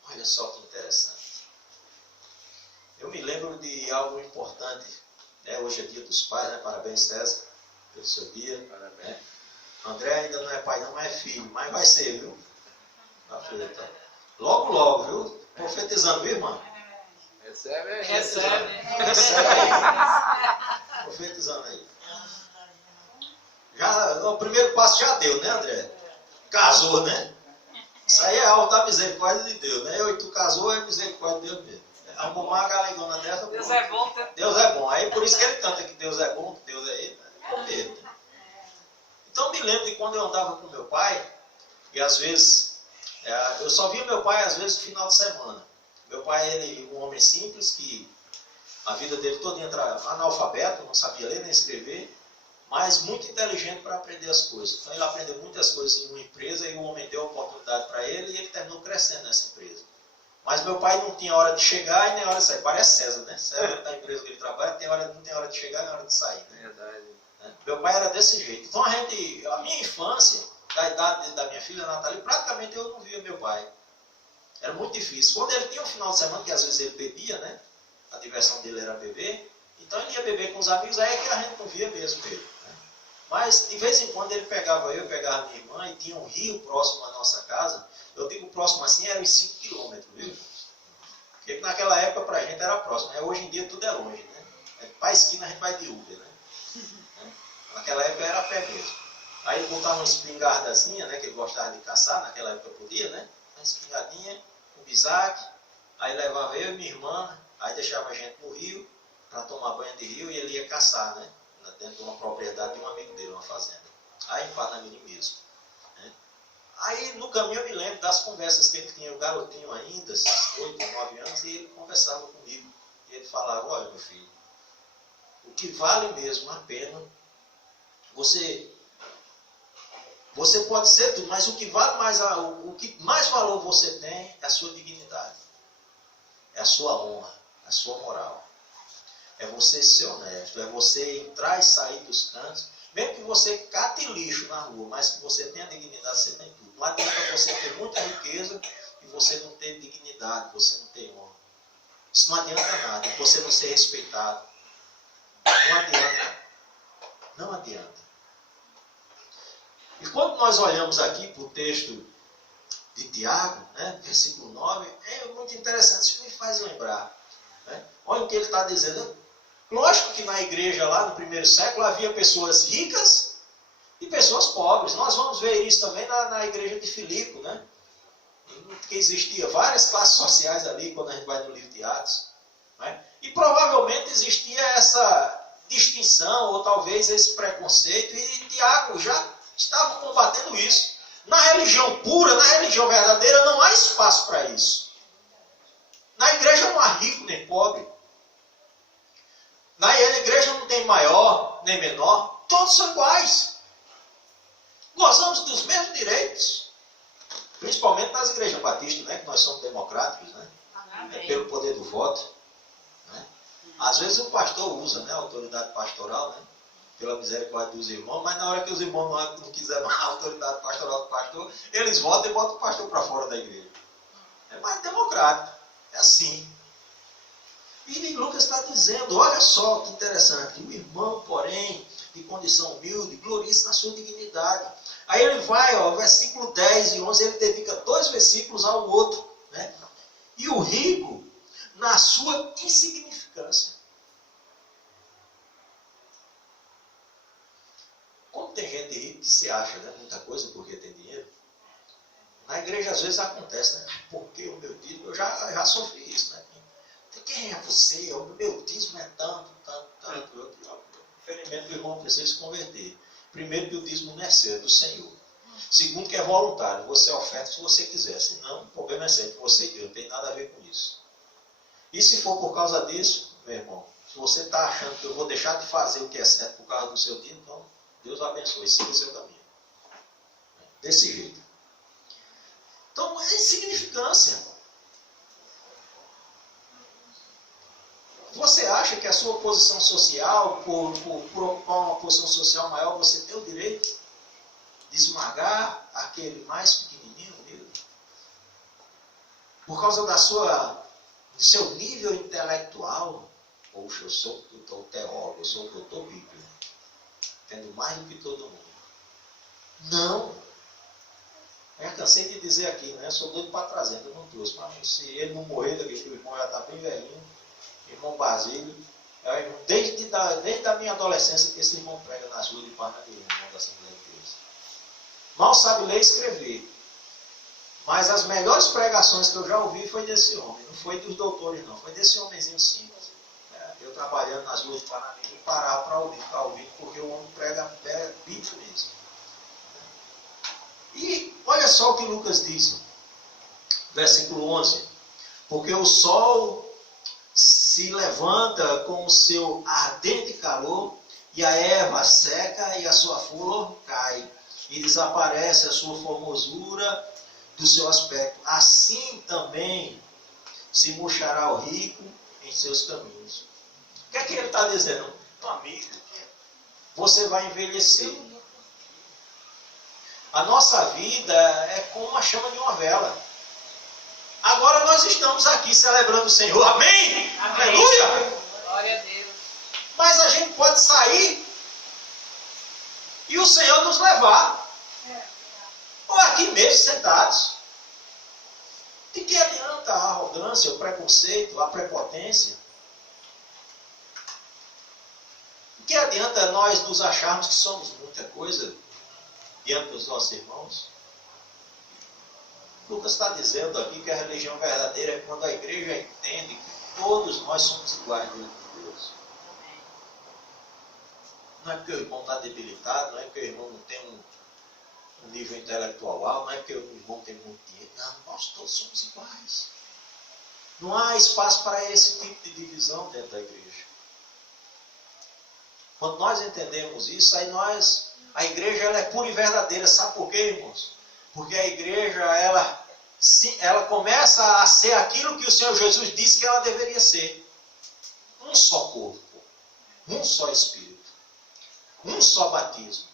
Olha só que interessante. Eu me lembro de algo importante. Né? Hoje é dia dos pais, né? Parabéns, César, pelo seu dia. Parabéns. Né? André ainda não é pai, não é filho, mas vai ser, viu? Logo, logo, viu? Profetizando, viu, irmã? Recebe aí. Recebe aí. Profetizando aí. Já, o primeiro passo já deu, né, André? Casou, né? Isso aí é algo da misericórdia de Deus, né? Eu e tu casou, é misericórdia de Deus mesmo. Arrumou uma galegona dessa. Deus é bom. Deus é bom. Aí por isso que ele canta que Deus é bom, que Deus é ele. Com medo. Então me lembro de quando eu andava com meu pai, e às vezes, eu só via meu pai às vezes no final de semana. Meu pai, ele um homem simples, que a vida dele toda entra analfabeto, não sabia ler nem escrever, mas muito inteligente para aprender as coisas. Então ele aprendeu muitas coisas em uma empresa e o homem deu a oportunidade para ele e ele terminou crescendo nessa empresa. Mas meu pai não tinha hora de chegar e nem hora de sair. Parece César, né? César da empresa que ele trabalha, não tem hora de chegar nem hora de sair. Né? Verdade. Meu pai era desse jeito. Então a minha infância, da idade da minha filha Nathalie, praticamente eu não via meu pai. Era muito difícil. Quando ele tinha um final de semana, que às vezes ele bebia, né? A diversão dele era beber. Então ele ia beber com os amigos, aí é que a gente não via mesmo ele. Né? Mas de vez em quando ele pegava pegava minha irmã, e tinha um rio próximo à nossa casa. Eu digo próximo assim, era uns 5 quilômetros, viu? Porque naquela época pra gente era próximo. Né? Hoje em dia tudo é longe, né? Para a esquina a gente vai de Uber, né? Naquela época era a pé mesmo. Aí ele botava uma espingardazinha, né? Que ele gostava de caçar, naquela época podia, né? Uma espingardinha, um bisaque. Aí levava eu e minha irmã, aí deixava a gente no rio, para tomar banho de rio, e ele ia caçar, né? Dentro de uma propriedade de um amigo dele, uma fazenda. Aí em Panamini mesmo. Né? Aí no caminho eu me lembro das conversas que ele tinha, o garotinho ainda, 8, 9 anos, e ele conversava comigo. E ele falava, olha meu filho, o que vale mesmo a pena, você pode ser tudo, mas o que vale mais, o que mais valor você tem é a sua dignidade. É a sua honra, a sua moral. É você ser honesto, é você entrar e sair dos cantos, mesmo que você cate lixo na rua, mas que você tenha dignidade, você tem tudo. Não adianta você ter muita riqueza e você não ter dignidade, você não ter honra. Isso não adianta nada, você não ser respeitado. Não adianta. Não adianta. E quando nós olhamos aqui para o texto de Tiago, né, versículo 9, é muito interessante, isso me faz lembrar. Né? Olha o que ele está dizendo. Lógico que na igreja lá no primeiro século havia pessoas ricas e pessoas pobres. Nós vamos ver isso também na igreja de Filipe, né? Que existia várias classes sociais ali quando a gente vai no livro de Atos. Né? E provavelmente existia essa distinção ou talvez esse preconceito e Tiago já estava combatendo isso. Na religião pura, na religião verdadeira, não há espaço para isso. Na igreja não há rico nem pobre. Na igreja não tem maior nem menor. Todos são iguais. Gozamos dos mesmos direitos. Principalmente nas igrejas batistas, né? Que nós somos democráticos, né? É pelo poder do voto. Né? Às vezes o pastor usa, né? A autoridade pastoral, né? Pela misericórdia dos irmãos, mas na hora que os irmãos não quiserem a autoridade pastoral do pastor, eles votam e botam o pastor para fora da igreja. É mais democrático. É assim. E Lucas está dizendo, olha só que interessante, o irmão, porém, de condição humilde, glorifica na sua dignidade. Aí ele vai, ó, versículo 10 e 11, ele dedica 2 versículos ao outro. Né? E o rico, na sua insignificância. Como tem gente rica que se acha, né, muita coisa porque tem dinheiro. Na igreja às vezes acontece, né? Porque o meu dízimo, eu já sofri isso, né? Quem é você? O meu dízimo é tanto. Infelizmente o irmão precisa se converter. Primeiro que o dízimo não é seu, é do Senhor. Segundo que é voluntário, você oferta se você quiser. Senão, o problema é sempre você e Deus, não tem nada a ver com isso. E se for por causa disso, meu irmão, se você está achando que eu vou deixar de fazer o que é certo por causa do seu dízimo, então Deus abençoe, siga o seu caminho. Desse jeito. Então, é insignificância. Você acha que a sua posição social, por ocupar uma posição social maior, você tem o direito de esmagar aquele mais pequenininho dele? Por causa do seu nível intelectual? Poxa, eu sou doutor teólogo, eu sou doutor bíblico. Tendo mais do que todo mundo. Não. Eu cansei de dizer aqui, né? Eu sou doido para trazer, eu não trouxe. Mas se ele não morrer daqui, que o irmão já está bem velhinho, irmão Basílio, desde a minha adolescência que esse irmão prega nas ruas de Parnaíba, irmão da Assembleia de Deus. Mal sabe ler e escrever. Mas as melhores pregações que eu já ouvi foi desse homem, não foi dos doutores não, foi desse homenzinho simples. Eu trabalhando nas ruas de Parnaíba, eu parava para ouvir, porque o homem prega Bíblia mesmo. E olha só o que Lucas diz, versículo 11. Porque o sol se levanta com o seu ardente calor, e a erva seca e a sua flor cai, e desaparece a sua formosura do seu aspecto. Assim também se murchará o rico em seus caminhos. O que é que ele está dizendo? Meu amigo, você vai envelhecer. A nossa vida é como a chama de uma vela. Agora nós estamos aqui celebrando o Senhor. Amém? Amém. Aleluia! Glória a Deus. Mas a gente pode sair e o Senhor nos levar. Ou aqui mesmo sentados. De que adianta a arrogância, o preconceito, a prepotência? De que adianta nós nos acharmos que somos muita coisa diante dos nossos irmãos? Lucas está dizendo aqui que a religião verdadeira é quando a igreja entende que todos nós somos iguais diante de Deus. Não é porque o irmão está debilitado, não é porque o irmão não tem um nível intelectual alto, não é porque o irmão tem muito dinheiro. Não, nós todos somos iguais. Não há espaço para esse tipo de divisão dentro da igreja. Quando nós entendemos isso, aí a igreja ela é pura e verdadeira. Sabe por quê, irmãos? Porque a igreja, ela começa a ser aquilo que o Senhor Jesus disse que ela deveria ser. Um só corpo, um só Espírito, um só batismo,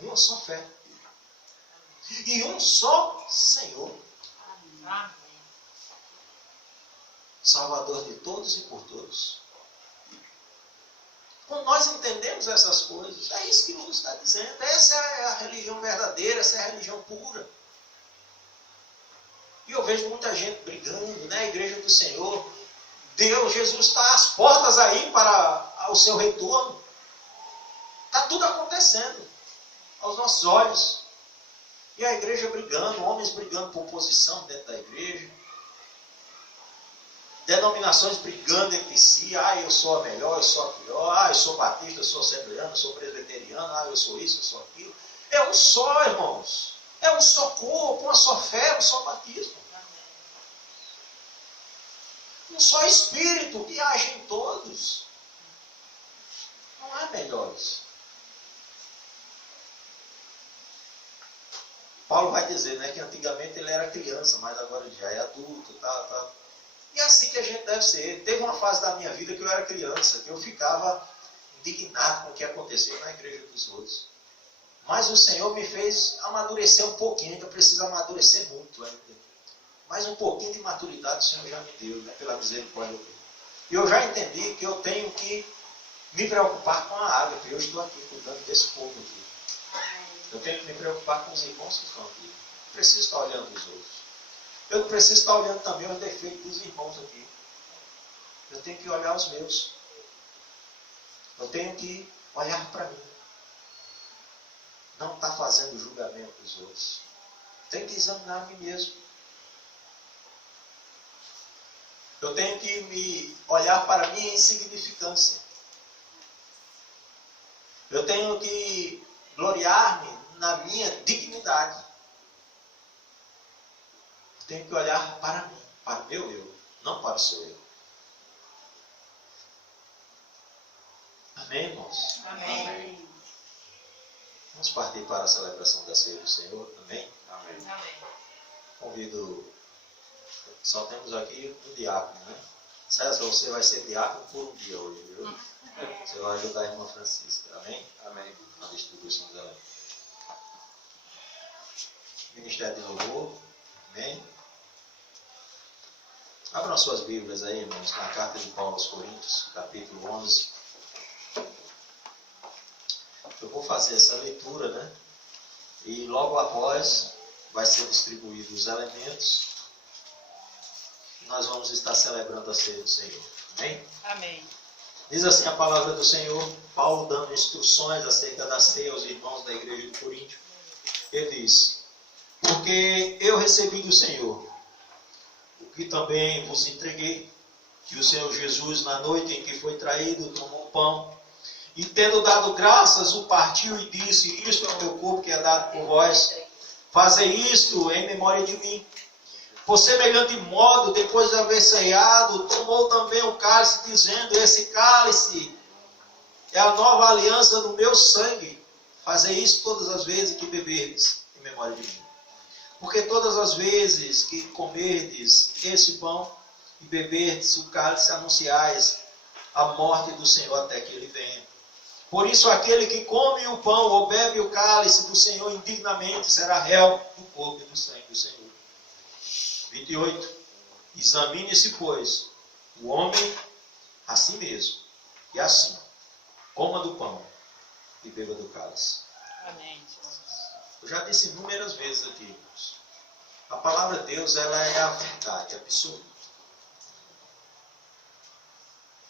uma só fé. E um só Senhor. Amém. Salvador de todos e por todos. Quando nós entendemos essas coisas, é isso que Lucas está dizendo. Essa é a religião verdadeira, essa é a religião pura. E eu vejo muita gente brigando, né? A igreja do Senhor. Deus, Jesus está às portas aí para o seu retorno. Está tudo acontecendo aos nossos olhos. E a igreja brigando, homens brigando por posição dentro da igreja. Denominações brigando entre si. Ah, eu sou a melhor, eu sou a pior. Ah, eu sou batista, eu sou assembleano, eu sou presbiteriano. Ah, eu sou isso, eu sou aquilo. É um só, irmãos. É um só corpo, uma só fé, um só batismo. Um só Espírito que age em todos. Não há melhores. Paulo vai dizer, né, que antigamente ele era criança, mas agora ele já é adulto, tá. E é assim que a gente deve ser. Teve uma fase da minha vida que eu era criança, que eu ficava indignado com o que acontecia na igreja dos outros. Mas o Senhor me fez amadurecer um pouquinho, ainda preciso amadurecer muito ainda. Mas um pouquinho de maturidade o Senhor já me deu, né, pela misericórdia dele. E eu já entendi que eu tenho que me preocupar com a água, porque eu estou aqui cuidando desse povo aqui. Eu tenho que me preocupar com os irmãos que estão aqui. Não preciso estar olhando os outros. Eu não preciso estar olhando também os defeitos dos irmãos aqui. Eu tenho que olhar os meus. Eu tenho que olhar para mim. Não estar fazendo julgamento dos outros. Tenho que examinar a mim mesmo. Eu tenho que me olhar para a minha insignificância. Eu tenho que gloriar-me na minha dignidade. Eu tenho que olhar para mim, para o meu eu, não para o seu eu. Amém, irmãos? Amém. Vamos partir para a celebração da ceia do Senhor. Amém? Amém. Amém. Convido, só temos aqui um diácono, né? César, você vai ser diácono por um dia hoje, viu? Você vai ajudar a irmã Francisca. Amém? Amém. Na distribuição dela. Ministério de Louvor. Amém? Abram suas Bíblias aí, irmãos, na carta de Paulo aos Coríntios, capítulo 11. Eu vou fazer essa leitura, né? E logo após vai ser distribuídos os elementos. E nós vamos estar celebrando a ceia do Senhor. Amém? Amém. Diz assim a palavra do Senhor, Paulo dando instruções acerca da ceia aos irmãos da igreja de Corinto. Ele diz: porque eu recebi do Senhor o que também vos entreguei, que o Senhor Jesus, na noite em que foi traído, tomou o pão, e tendo dado graças, o partiu e disse: isto é o meu corpo que é dado por vós, fazei isto em memória de mim. Por semelhante modo, depois de haver ceado, tomou também o cálice, dizendo: esse cálice é a nova aliança no meu sangue. Fazei isso todas as vezes que beberdes, em memória de mim. Porque todas as vezes que comerdes esse pão e beberdes o cálice, anunciais a morte do Senhor até que ele venha. Por isso, aquele que come o pão ou bebe o cálice do Senhor indignamente será réu do corpo e do sangue do Senhor. 28. Examine-se, pois, o homem a si mesmo, e assim, coma do pão e beba do cálice. Amém. Eu já disse inúmeras vezes aqui, irmãos. A palavra de Deus, ela é a verdade absoluta.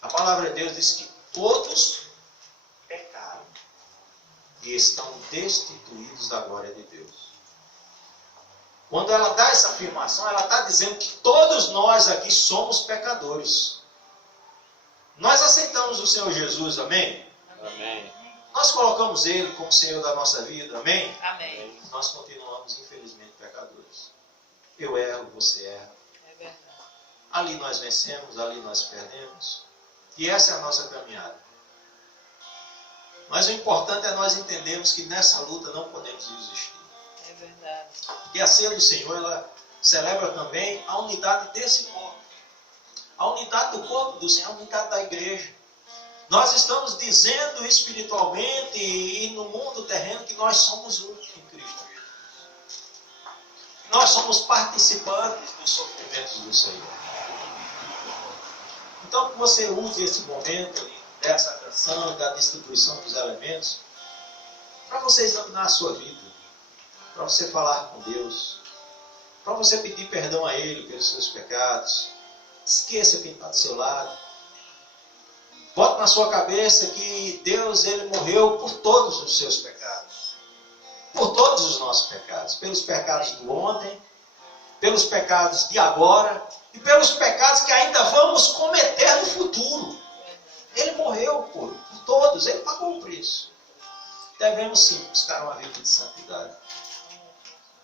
A palavra de Deus diz que todos pecaram e estão destituídos da glória de Deus. Quando ela dá essa afirmação, ela está dizendo que todos nós aqui somos pecadores. Nós aceitamos o Senhor Jesus, amém? Amém. Nós colocamos Ele como Senhor da nossa vida, amém? Amém. Nós continuamos, infelizmente, pecadores. Eu erro, você erra. É verdade. Ali nós vencemos, ali nós perdemos. E essa é a nossa caminhada. Mas o importante é nós entendermos que nessa luta não podemos desistir. É verdade. E a ceia do Senhor, ela celebra também a unidade desse corpo. A unidade do corpo do Senhor, a unidade da igreja. Nós estamos dizendo espiritualmente e no mundo terreno que nós somos um em Cristo Jesus. Nós somos participantes dos sofrimentos do Senhor. Então, que você use esse momento dessa canção, da distribuição dos elementos, para você examinar a sua vida, para você falar com Deus, para você pedir perdão a Ele pelos seus pecados. Esqueça quem está do seu lado. Bote na sua cabeça que Deus, Ele morreu por todos os seus pecados. Por todos os nossos pecados. Pelos pecados do ontem, pelos pecados de agora e pelos pecados que ainda vamos cometer no futuro. Ele morreu por todos, Ele pagou o preço. Devemos sim buscar uma vida de santidade.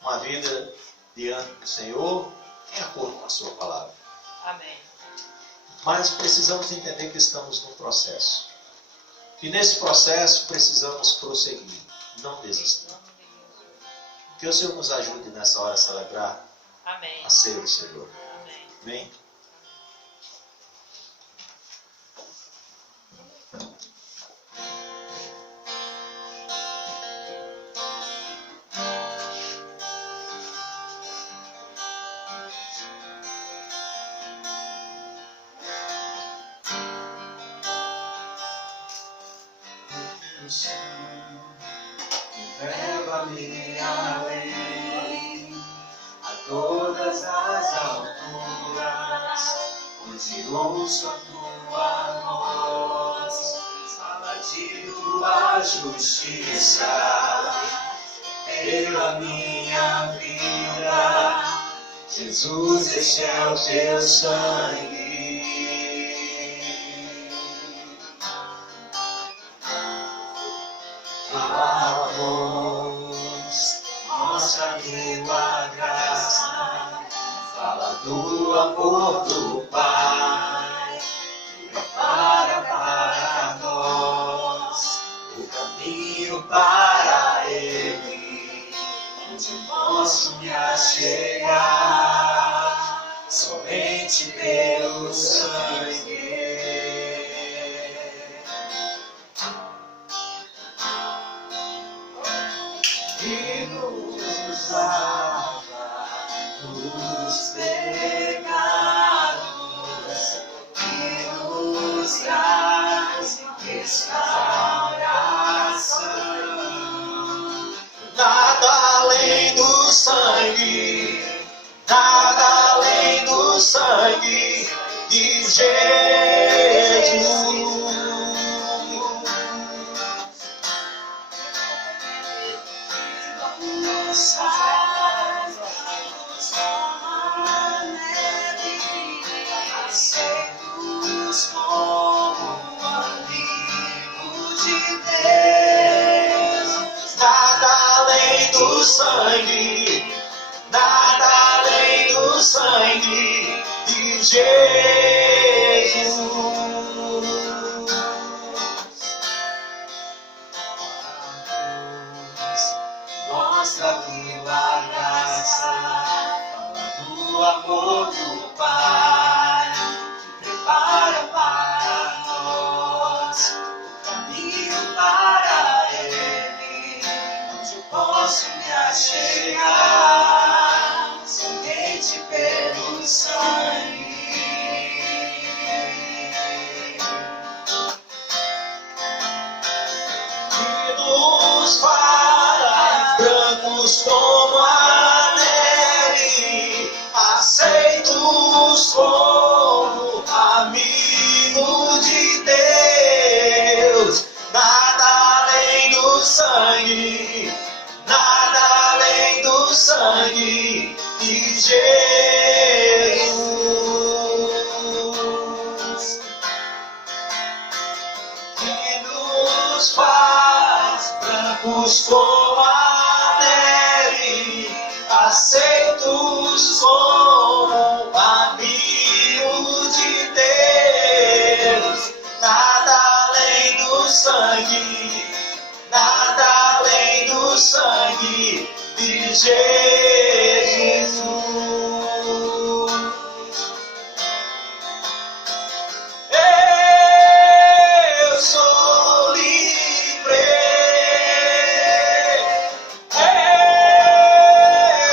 Uma vida diante do Senhor, em acordo com a sua palavra. Amém. Mas precisamos entender que estamos num processo. Que nesse processo precisamos prosseguir, não desistir. Que o Senhor nos ajude nessa hora a celebrar Amém. a ceia do Senhor. Amém. Amém? Leva-me além a todas as alturas, onde ouço a tua voz, fala de tua justiça, pela minha vida. Jesus, este é o teu sangue. Mostra tua graça, fala do amor do Pai, que prepara para nós o caminho para Ele, onde posso me achegar somente pelo sangue. E nos lava dos pecados, e nos traz restauração. Nada além do sangue, nada além do sangue de Jesus. Aceitos como amigo de Deus. Nada além do sangue, nada além do sangue de Jesus. Mostra tua graça, fala do amor do Pai, que prepara para nós o caminho para Ele, onde eu posso me achegar somente pelo sangue. Que nos faz brancos como a neve, aceitos como amigo de Deus. Nada além do sangue, nada além do sangue de Jesus. Que nos faz brancos como a neve, aceitos como amigo de Deus. Nada além do sangue, nada além do sangue de Jesus. Eu sou livre,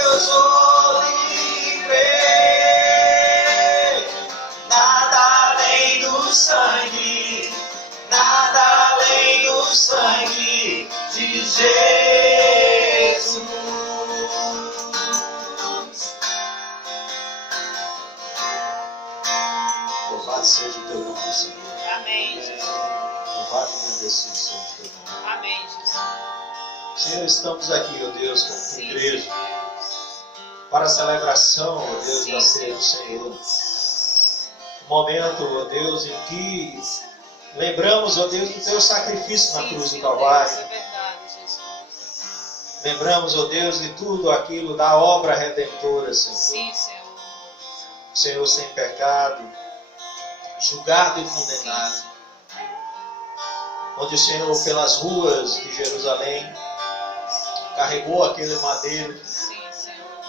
eu sou livre. Nada além do sangue, nada além do sangue de Jesus. Louvado seja o teu nome, Senhor. Amém, Jesus. Louvado e agradecido seja o teu nome. Amém, Jesus. Senhor, estamos aqui, ó Deus, como tua Sim, igreja, Senhor. para a celebração, ó Deus, Sim, da ceia do Senhor. Senhor. Um momento, ó Deus, em que lembramos, ó Deus, do teu sacrifício na Sim, cruz do Senhor, Calvário. Deus, é verdade, Jesus. Lembramos, ó Deus, de tudo aquilo da obra redentora, Senhor. Sim, Senhor. O Senhor sem pecado, julgado e condenado. Onde o Senhor, pelas ruas de Jerusalém, carregou aquele madeiro, Sim, Senhor.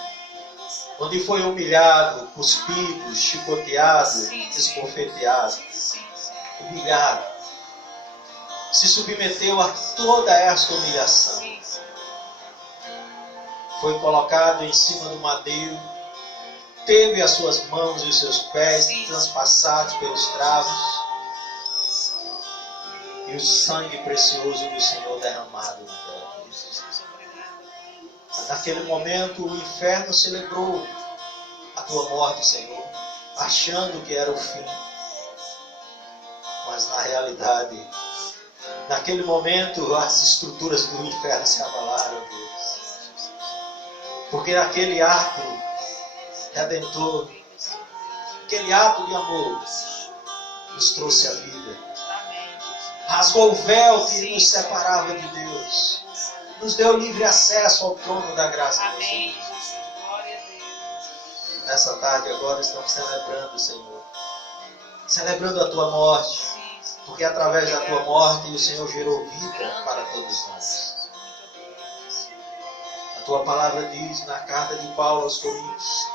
onde foi humilhado, cuspido, chicoteado, Sim, sim. esbofeteado, Sim, Senhor. humilhado, se submeteu a toda esta humilhação. Sim, Senhor. Foi colocado em cima do madeiro, teve as suas mãos e os seus pés Sim. transpassados pelos travos, e o sangue precioso do Senhor derramado naquela cruz. Jesus, obrigado. Naquele momento o inferno celebrou a tua morte, Senhor, achando que era o fim. Mas na realidade, naquele momento as estruturas do inferno se abalaram, Deus. Porque aquele ato redentor, aquele ato de amor nos trouxe a vida. Amém, Jesus. Rasgou o véu que nos separava de Deus. Nos deu livre acesso ao trono da graça. Amém, Jesus. Glória a Deus. Nessa tarde agora estamos celebrando, Senhor. Celebrando a tua morte. Sim, Senhor. Porque através da tua morte o Senhor gerou vida para todos nós. A tua palavra diz na carta de Paulo aos Coríntios: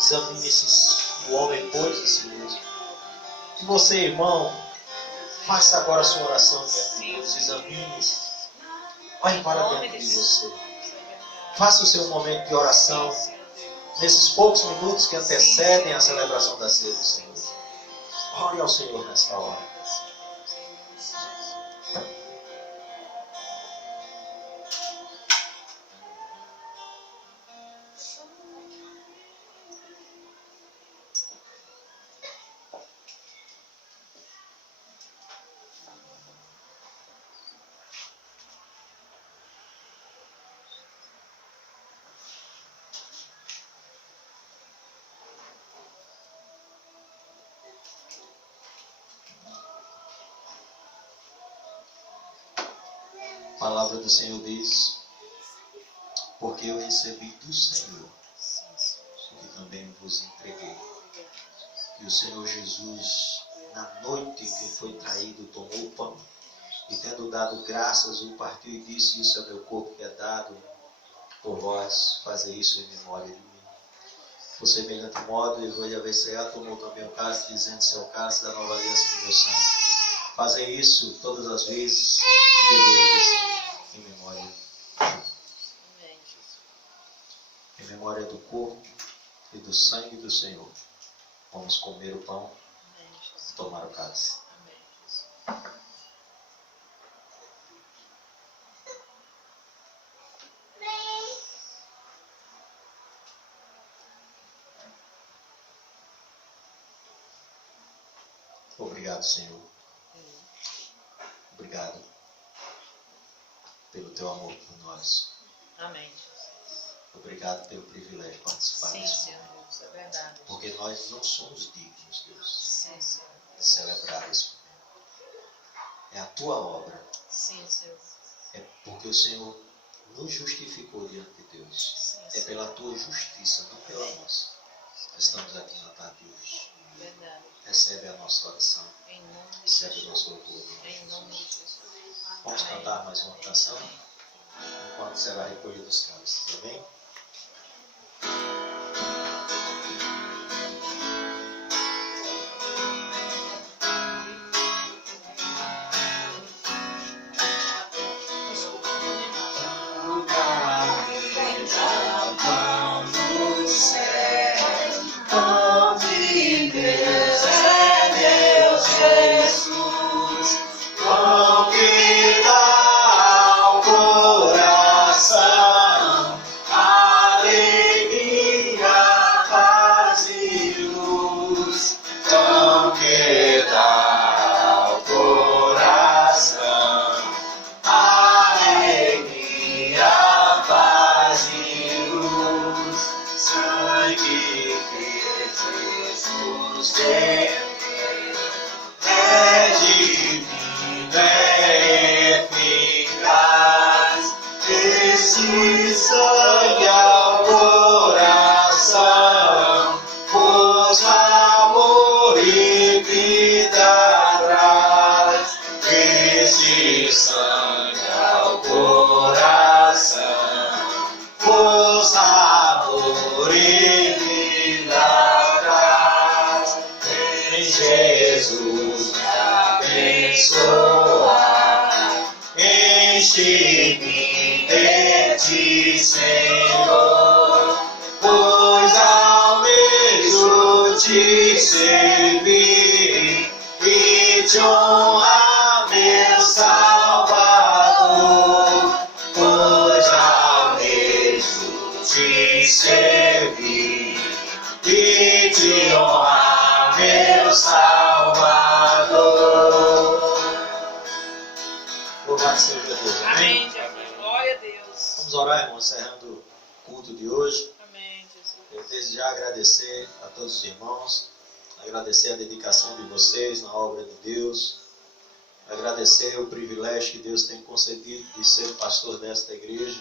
examine-se o homem, pois, a si mesmo. E você, irmão, faça agora a sua oração diante de Deus. Examine-se. Olhe para dentro de você. Faça o seu momento de oração nesses poucos minutos que antecedem a celebração da ceia do Senhor. Ore ao Senhor nesta hora. A palavra do Senhor diz: porque eu recebi do Senhor o que também vos entreguei. E o Senhor Jesus, na noite que foi traído, tomou o pão e, tendo dado graças, o partiu e disse: isso é meu corpo que é dado por vós, fazer isso em memória de mim. Por semelhante modo, depois de haver ceado, tomou também o cálice, dizendo: esse é o cálice da nova aliança do meu sangue. Fazei isso todas as vezes que beberdes em memória de mim. Amém, Jesus. Em memória do corpo e do sangue do Senhor, vamos comer o pão Amém, e Jesus. tomar o cálice. Amém, Jesus. Obrigado, Senhor. Obrigado pelo teu amor por nós. Amém, Jesus. Obrigado pelo privilégio de participar Sim, desse Senhor momento. Deus, é verdade. Porque nós não somos dignos, Deus, Sim, Senhor. de celebrar esse momento. É a tua obra. Sim, Senhor. É porque o Senhor nos justificou diante de Deus. Sim, É Senhor. pela tua justiça, não pela nossa. Estamos aqui na tarde de hoje. Verdade. Recebe a nossa oração. Em nome de Recebe o Jesus. nosso louvor. Em nome de Jesus. Vamos Amém. cantar mais uma canção, enquanto será recolhido os cálices. Amém? Sangue ao coração, pois amor e vida traz. Esse sangue ao coração. te servir e te honrar, meu Salvador, pois almejo te servir e te honrar, meu Salvador. Louvado seja Deus. Amém, Jesus. Glória a Deus. Vamos orar, irmão, encerrando o culto de hoje. Amém, Jesus. Eu desde já agradecer a todos os irmãos, agradecer a dedicação de vocês na obra de Deus, agradecer o privilégio que Deus tem concedido de ser pastor desta igreja,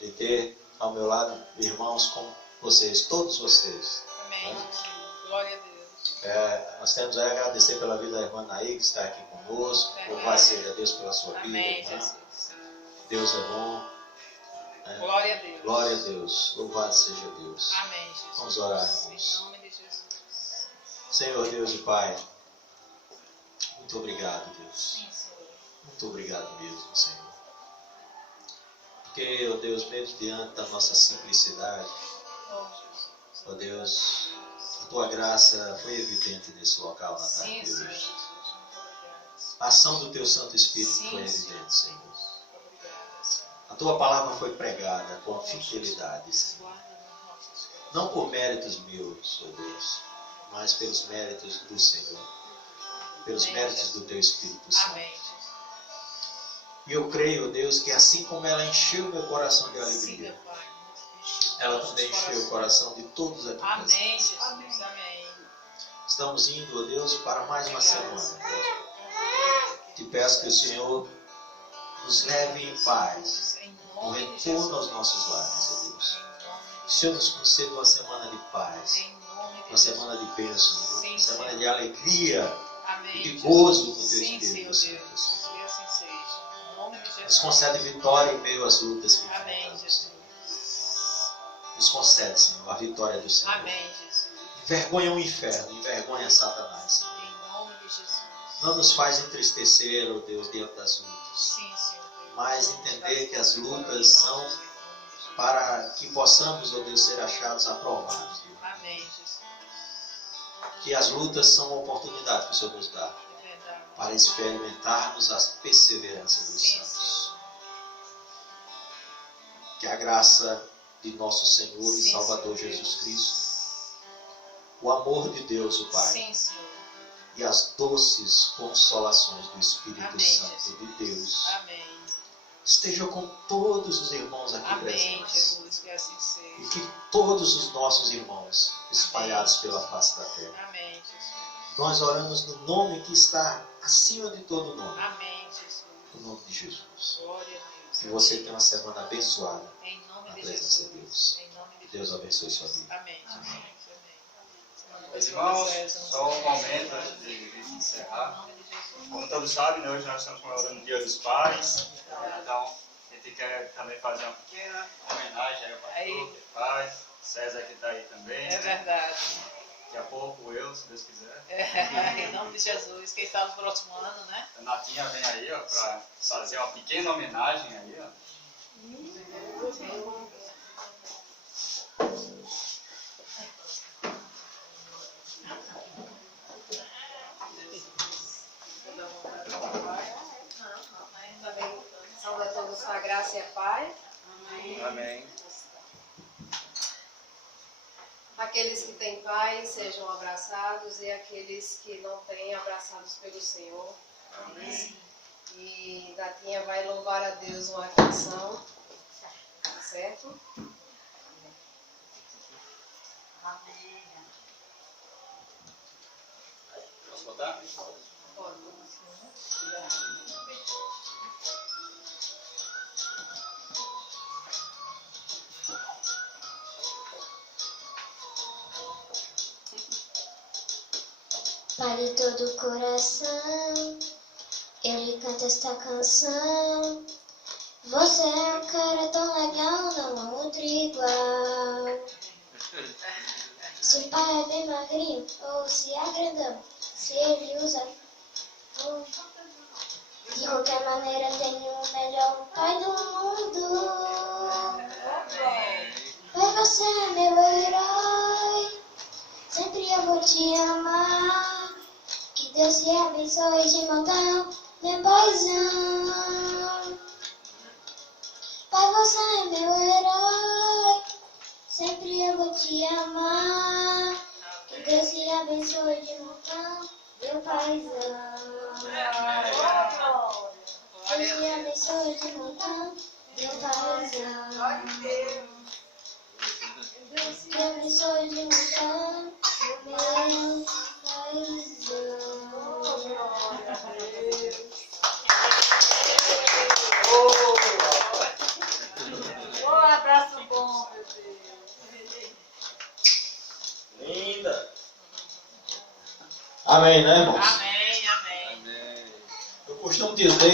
de ter ao meu lado irmãos como vocês, todos vocês. Amém, Jesus. Glória a Deus. Nós temos a agradecer pela vida da irmã Naí, que está aqui conosco. Louvado seja Deus pela sua vida, Amém, irmã. Jesus. Deus é bom. Glória a Deus. Glória a Deus. Louvado seja Deus. Amém, Jesus. Vamos orar, Em irmãos. nome de Jesus. Senhor Deus e Pai, muito obrigado, Deus. Sim, Senhor. Muito obrigado mesmo, Senhor. Porque, ó Deus, mesmo diante da nossa simplicidade, Oh, Jesus. ó Deus, a Tua graça foi evidente nesse local na tarde Sim, de Senhor hoje. Jesus. Muito obrigado. A ação do Teu Santo Espírito Sim, foi Senhor. evidente, Senhor. Obrigada, Senhor. A Tua palavra foi pregada com fidelidade, Senhor. Guarda nos nossos corações. Não por méritos meus, ó Deus, mas pelos méritos do Senhor. Pelos Amém, méritos Jesus. do Teu Espírito Santo. Amém, Jesus. E eu creio, ó Deus, que assim como ela encheu meu coração de Siga, alegria, Pai. ela também encheu o coração de todos aqui Amém, presentes. Jesus. Amém. Estamos indo, ó Deus, para mais uma semana. Te peço que o Senhor nos leve em paz, Em no nome de retorno Jesus. aos nossos lares, ó Deus. Em nome Que o de Senhor nos conceda uma semana de paz, Em nome de uma semana de bênção, Sim, uma semana Senhor. de alegria Amém, e de Jesus. gozo no Teu Sim, Espírito Senhor Santo. Deus. Que assim seja. Em nome de Nos Jesus. concede vitória em meio às lutas que Amém, enfrentamos. Jesus. Nos concede, Senhor, a vitória do Senhor. Amém, Jesus. Envergonha o inferno, envergonha Satanás, Senhor. Em nome de Jesus. Não nos faz entristecer, ó Deus, diante das lutas, Sim, Senhor Deus. mas entender que as lutas são para que possamos, ó Deus, ser achados aprovados. Deus. Amém, Jesus. Que as lutas são uma oportunidade que o Senhor nos dá É verdade. para experimentarmos a perseverança dos Sim, santos. Senhor. Que a graça de nosso Senhor e Sim, Salvador Senhor Jesus Deus. Cristo, o amor de Deus, o Pai, Sim, Senhor. e as doces consolações do Espírito Amém, Santo de Deus Amém. estejam com todos os irmãos aqui Amém, presentes. Jesus. Que assim E seja. que todos os nossos irmãos espalhados pela face da terra. Amém, Jesus. Nós oramos no nome que está acima de todo nome, Amém, Jesus. o nome de Jesus. Glória a Deus. Que você tenha uma semana abençoada Em nome na de presença de Jesus. Deus. Em nome de Deus Jesus. abençoe sua vida. Amém, Jesus. Amém. Meus irmãos, só um momento antes de Em encerrar. nome de Jesus. Como todos sabem, né, hoje nós estamos comemorando o Dia dos Pais. Então, a gente quer também fazer uma pequena homenagem aí ao pastor, Aí. que é pai. César que está aí também. É verdade. Daqui a pouco eu, se Deus quiser. Em nome de Jesus. Quem está no próximo ano, né? A Natinha vem aí, ó, para fazer uma pequena homenagem aí, ó. Salve a todos com a graça e a paz. Amém. Aqueles que têm paz sejam abraçados e aqueles que não têm, abraçados pelo Senhor. Amém. E Natinha vai louvar a Deus uma canção, certo? Posso botar? Pode. Pai de todo o coração, eu lhe canto esta canção. Você é um cara tão legal, não há outro igual. Se o pai é bem magrinho ou se é grandão, se ele usa de qualquer maneira tenho o melhor pai do mundo. Pois você é meu herói, Sempre eu vou te amar. Que Deus te abençoe de montão, meu paizão. Pai, você é meu herói. Sempre eu vou te amar. Que Deus te abençoe de montão, meu paizão. Deus te abençoe de montão, meu paizão. Deus te abençoe de montão, meu paizão. Abraço bom, meu Deus. Linda. Amém, né, irmãos? Amém, amém. Eu costumo dizer